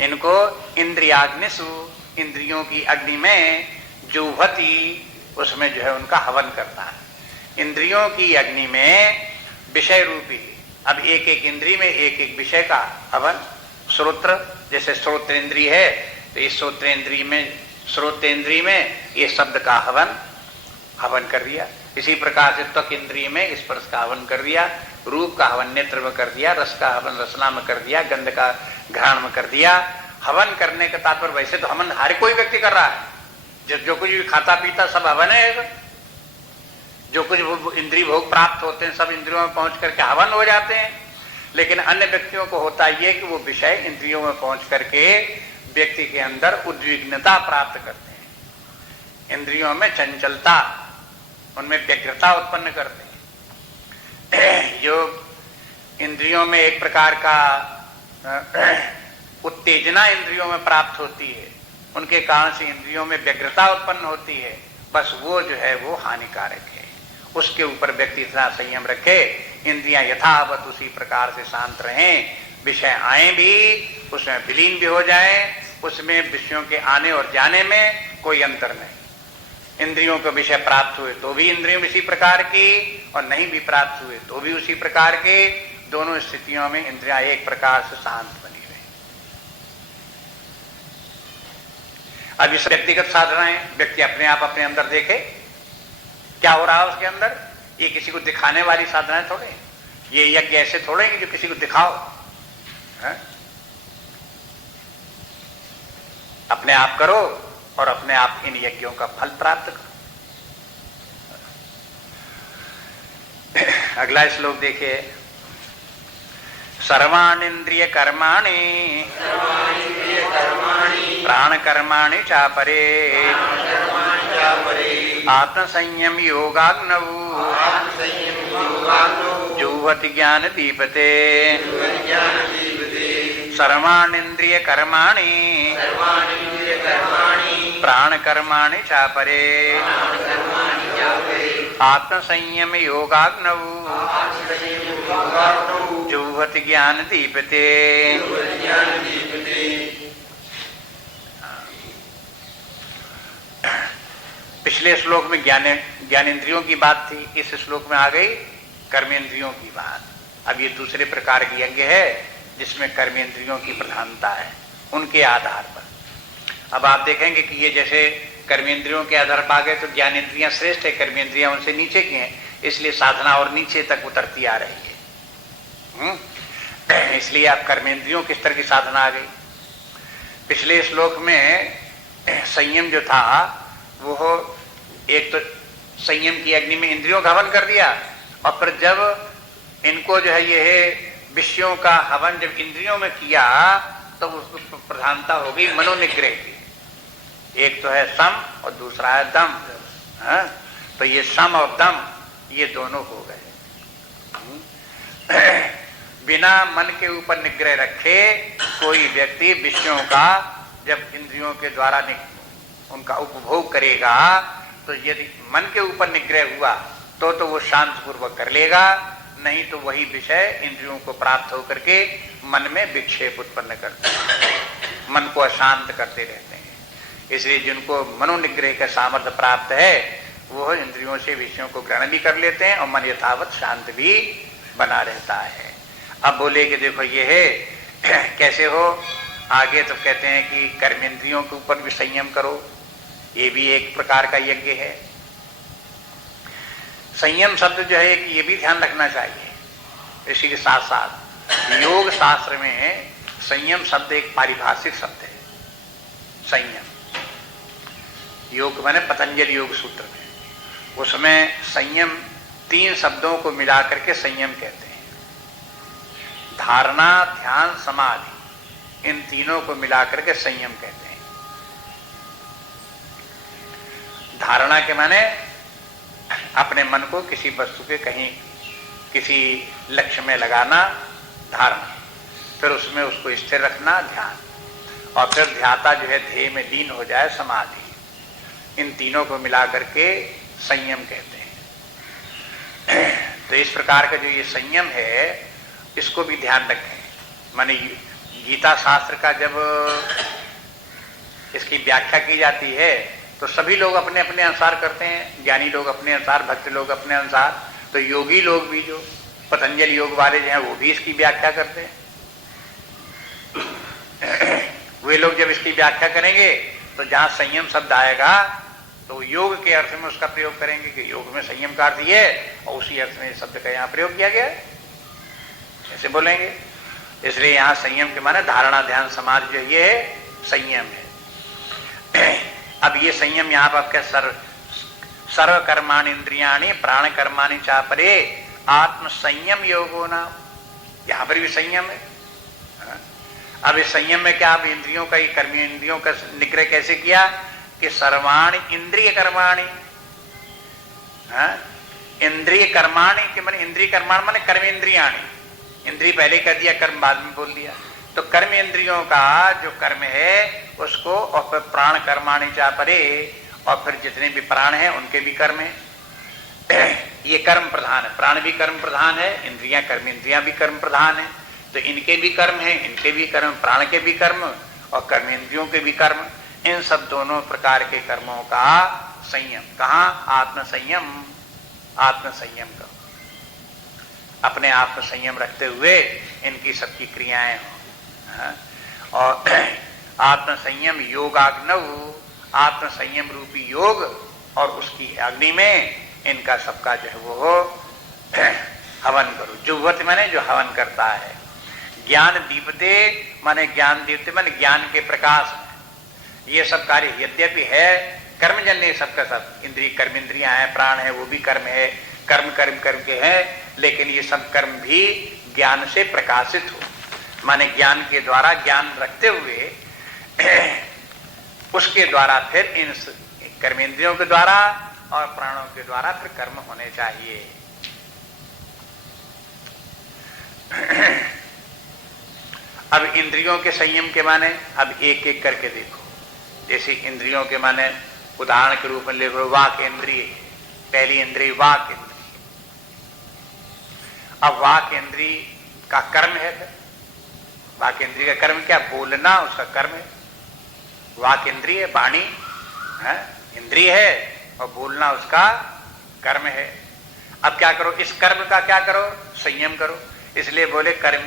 इनको इंद्रियाग्निषु, इंद्रियों की अग्नि में जुह्वति, उसमें जो है उनका हवन करता है। इंद्रियों की अग्नि में विषय रूपी, अब एक एक इंद्रिय में एक एक विषय का हवन। श्रोत्र, जैसे श्रोत्रेंद्रिय है तो इस श्रोत्रेंद्रिय में, श्रोतेंद्रिय में ये शब्द का हवन कर दिया। इसी प्रकार से त्वक इंद्रिय में स्पर्श का हवन कर दिया, रूप का हवन नेत्र में कर दिया, रस का हवन रसना में कर दिया, गंध का घ्राण में कर दिया। हवन करने का तात्पर्य, वैसे तो हवन हर कोई व्यक्ति कर रहा है, जो कुछ भी खाता पीता सब हवन है। जो कुछ इंद्रिय भोग प्राप्त होते हैं सब इंद्रियों में पहुंच करके हवन हो जाते हैं, लेकिन अन्य व्यक्तियों को होता ये कि वो विषय इंद्रियों में पहुंच करके व्यक्ति के अंदर उद्विग्नता प्राप्त करते हैं, इंद्रियों में चंचलता, उनमें व्यग्रता उत्पन्न करते हैं। जो इंद्रियों में एक प्रकार का उत्तेजना इंद्रियों में प्राप्त होती है, उनके कारण से इंद्रियों में व्यग्रता उत्पन्न होती है, बस वो जो है वो हानिकारक है। उसके ऊपर व्यक्ति इतना संयम रखे, इंद्रियां यथावत उसी प्रकार से शांत रहें, विषय आए भी उसमें विलीन भी हो जाए, उसमें विषयों के आने और जाने में कोई अंतर नहीं। इंद्रियों को विषय प्राप्त हुए तो भी इंद्रियों इसी प्रकार की, और नहीं भी प्राप्त हुए तो भी उसी प्रकार के, दोनों स्थितियों में इंद्रियां एक प्रकार से शांत बनी रहे। अब इस व्यक्तिगत साधनाएं व्यक्ति अपने आप अपने अंदर देखे क्या हो रहा है उसके अंदर। ये किसी को दिखाने वाली साधनाएं थोड़े, ये यज्ञ ऐसे थोड़े हैं जो किसी को दिखाओ है? अपने आप करो और अपने आप इन यज्ञों का फल प्राप्त करो। अगला श्लोक देखिए, सर्वाणींद्रिय कर्माणि प्राण कर्माणि चापरे आत्म संयम योगाग्नौ जुह्वति ज्ञान दीपते सर्वाणींद्रिय कर्माणि प्राण कर्माणि चापरे आत्म संयम योगाग्नौ जुह्वति ज्ञान दीपते। पिछले श्लोक में ज्ञानेंद्रियों की बात थी, इस श्लोक में आ गई कर्मेंद्रियों की बात। अब ये दूसरे प्रकार की यज्ञ है जिसमें कर्मेंद्रियों की प्रधानता है, उनके आधार पर। अब आप देखेंगे कि ये जैसे कर्मेंद्रियों के आधार पर आ गए तो ज्ञानेंद्रियां श्रेष्ठ है, कर्मेंद्रियां उनसे नीचे की हैं, इसलिए साधना और नीचे तक उतरती आ रही है। इसलिए आप कर्मेंद्रियों किस तरह की साधना आ गई। पिछले श्लोक में संयम जो था वो एक तो संयम की अग्नि में इंद्रियों का हवन कर दिया, और फिर जब इनको जो है ये विषयों का हवन जब इंद्रियों में किया तो उसको प्रधानता हो गई मनोनिग्रह की। एक तो है सम और दूसरा है दम। तो ये सम और दम ये दोनों हो गए। बिना मन के ऊपर निग्रह रखे कोई व्यक्ति विषयों का जब इंद्रियों के द्वारा उनका उपभोग करेगा तो यदि मन के ऊपर निग्रह हुआ तो वो शांत पूर्वक कर लेगा, नहीं तो वही विषय इंद्रियों को प्राप्त होकर के मन में विक्षेप उत्पन्न करते हैं, मन को अशांत करते रहते हैं। इसलिए जिनको मनोनिग्रह का सामर्थ्य प्राप्त है वो इंद्रियों से विषयों को ग्रहण भी कर लेते हैं और मन यथावत शांत भी बना रहता है। अब बोले कि देखो ये है कैसे हो, आगे तो कहते हैं कि कर्मेंद्रियों के ऊपर भी संयम करो, ये भी एक प्रकार का यज्ञ है। संयम शब्द जो है कि ये भी ध्यान रखना चाहिए। इसी के साथ साथ योग शास्त्र में संयम शब्द एक पारिभाषिक शब्द है। संयम योग माने पतंजलि योग सूत्र में, उसमें संयम 3 शब्दों को मिलाकर के संयम कहते हैं। धारणा, ध्यान, समाधि, इन तीनों को मिलाकर के संयम कहते हैं। धारणा के माने अपने मन को किसी वस्तु के कहीं किसी लक्ष्य में लगाना, धारणा, फिर उसमें उसको स्थिर रखना, ध्यान, और फिर ध्याता जो है ध्येय में लीन हो जाए, समाधि। इन तीनों को मिलाकर के संयम कहते हैं। तो इस प्रकार का जो ये संयम है इसको भी ध्यान रखें। माने गीता शास्त्र का जब इसकी व्याख्या की जाती है तो सभी लोग अपने अपने अनुसार करते हैं, ज्ञानी लोग अपने अनुसार, भक्त लोग अपने अनुसार, तो योगी लोग भी जो पतंजलि योग वाले जो हैं वो भी इसकी व्याख्या करते हैं। वे लोग जब इसकी व्याख्या करेंगे तो जहां संयम शब्द आएगा तो योग के अर्थ में उसका प्रयोग करेंगे कि योग में संयम का अर्थ ये है, और उसी अर्थ में शब्द का यहाँ प्रयोग किया गया है, ऐसे बोलेंगे। इसलिए यहाँ संयम के माने धारणा, ध्यान, समाधि जो ये है संयम है। अब ये संयम यहाँ पर क्या सर्व कर्माणि इंद्रियाणि प्राण कर्माणि चापरे आत्म संयम योगो नाम, यहाँ पर भी संयम है। अब इस संयम में क्या, अब इंद्रियों का, कर्मी इंद्रियों का निग्रह कैसे किया कि सर्वाणि इंद्रिय कर्माणि, इंद्रिय कर्माणि के माने इंद्रिय कर्माण माने कर्मेंद्रियाणि, इंद्रिय पहले कर दिया, कर्म बाद में बोल दिया। तो कर्म इंद्रियों का जो कर्म है उसको, और फिर प्राण कर्माणि चापरे, और फिर जितने भी प्राण हैं उनके भी कर्म है। ये कर्म प्रधान है, प्राण भी कर्म प्रधान है, इंद्रियां कर्म इंद्रियां भी कर्म प्रधान है। तो इनके भी कर्म है, इनके भी कर्म, प्राण के भी कर्म और कर्म इंद्रियों के भी कर्म, इन सब दोनों प्रकार के कर्मों का संयम। कहाँ? आत्म संयम, आत्म संयम करो, अपने आप में संयम रखते हुए इनकी सबकी क्रियाएं हो। और आत्म संयम योगाग्नौ, आत्म संयम रूपी योग और उसकी अग्नि में इनका सबका जो है वो हवन करो। जुह्वति माने जो हवन करता है, ज्ञान दीपते माने ज्ञान दीपते माने ज्ञान के प्रकाश में ये सब कार्य यद्यपि है कर्मजन्य, सबका सब इंद्रिय कर्म इंद्रियां हैं, प्राण है वो भी कर्म है, कर्म कर्म कर्म के हैं, लेकिन ये सब कर्म भी ज्ञान से प्रकाशित हो, माने ज्ञान के द्वारा ज्ञान रखते हुए उसके द्वारा फिर इन कर्मेंद्रियों के द्वारा और प्राणों के द्वारा फिर कर्म होने चाहिए। अब इंद्रियों के संयम के माने अब एक एक करके देखो। जैसे इंद्रियों के माने उदाहरण के रूप में ले लो वाक इंद्रिय, पहली इंद्रिय वाक इंद्रिय। अब वाक इंद्रिय का कर्म है, फिर वाक इंद्रिय का कर्म क्या? बोलना उसका कर्म है। वाक इंद्रिय वाणी इंद्रिय है और बोलना उसका कर्म है। अब क्या करो? इस कर्म का क्या करो? संयम करो। इसलिए बोले कर्म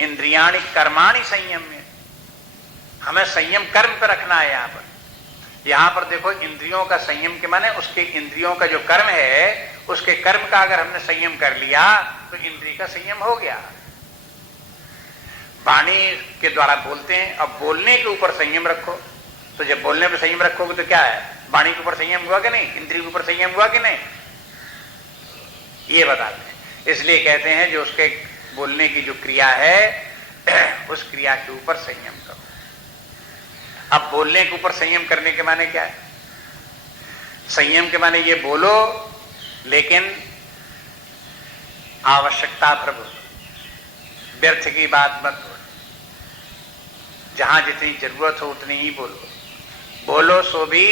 इंद्रियाणि कर्माणि संयम्य। हमें संयम कर्म पर रखना है। यहां पर देखो इंद्रियों का संयम के माने उसके इंद्रियों का जो कर्म है उसके कर्म का अगर हमने संयम कर लिया तो इंद्रिय का संयम हो गया। वाणी के द्वारा बोलते हैं, अब बोलने के ऊपर संयम रखो। तो जब बोलने पर संयम रखोगे तो क्या है? वाणी के ऊपर संयम हुआ कि नहीं? इंद्रिय के ऊपर संयम हुआ कि नहीं? ये बताते हैं। इसलिए कहते हैं जो उसके बोलने की जो क्रिया है उस क्रिया के ऊपर संयम करो। अब बोलने के ऊपर संयम करने के माने क्या है? संयम के माने ये बोलो लेकिन आवश्यकता पर बोलो, व्यर्थ की बात मत बोलो, जहां जितनी जरूरत हो उतनी ही बोलो। बोलो सो भी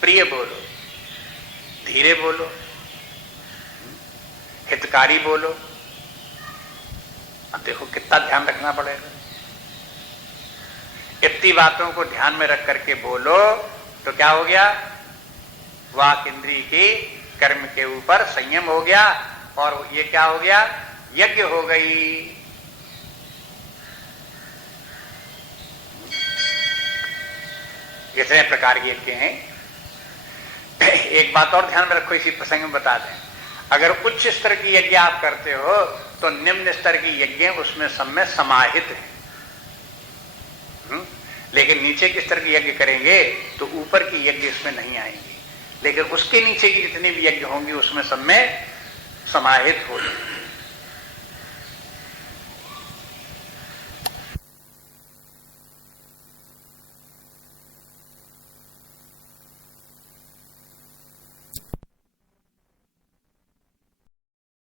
प्रिय बोलो, धीरे बोलो, हितकारी बोलो। अब देखो कितना ध्यान रखना पड़ेगा। इतनी बातों को ध्यान में रख करके बोलो तो क्या हो गया? वाक इंद्रिय की कर्म के ऊपर संयम हो गया और ये क्या हो गया? यज्ञ हो गई। इतने प्रकार के यज्ञ हैं। एक बात और ध्यान में रखो, इसी प्रसंग में बता दें। अगर उच्च स्तर की यज्ञ आप करते हो तो निम्न स्तर की यज्ञ उसमें सब में समाहित है। लेकिन नीचे के स्तर की यज्ञ करेंगे तो ऊपर की यज्ञ इसमें नहीं आएंगी, लेकिन उसके नीचे की जितनी भी यज्ञ होंगी उसमें सब में समाहित हो जाएंगे।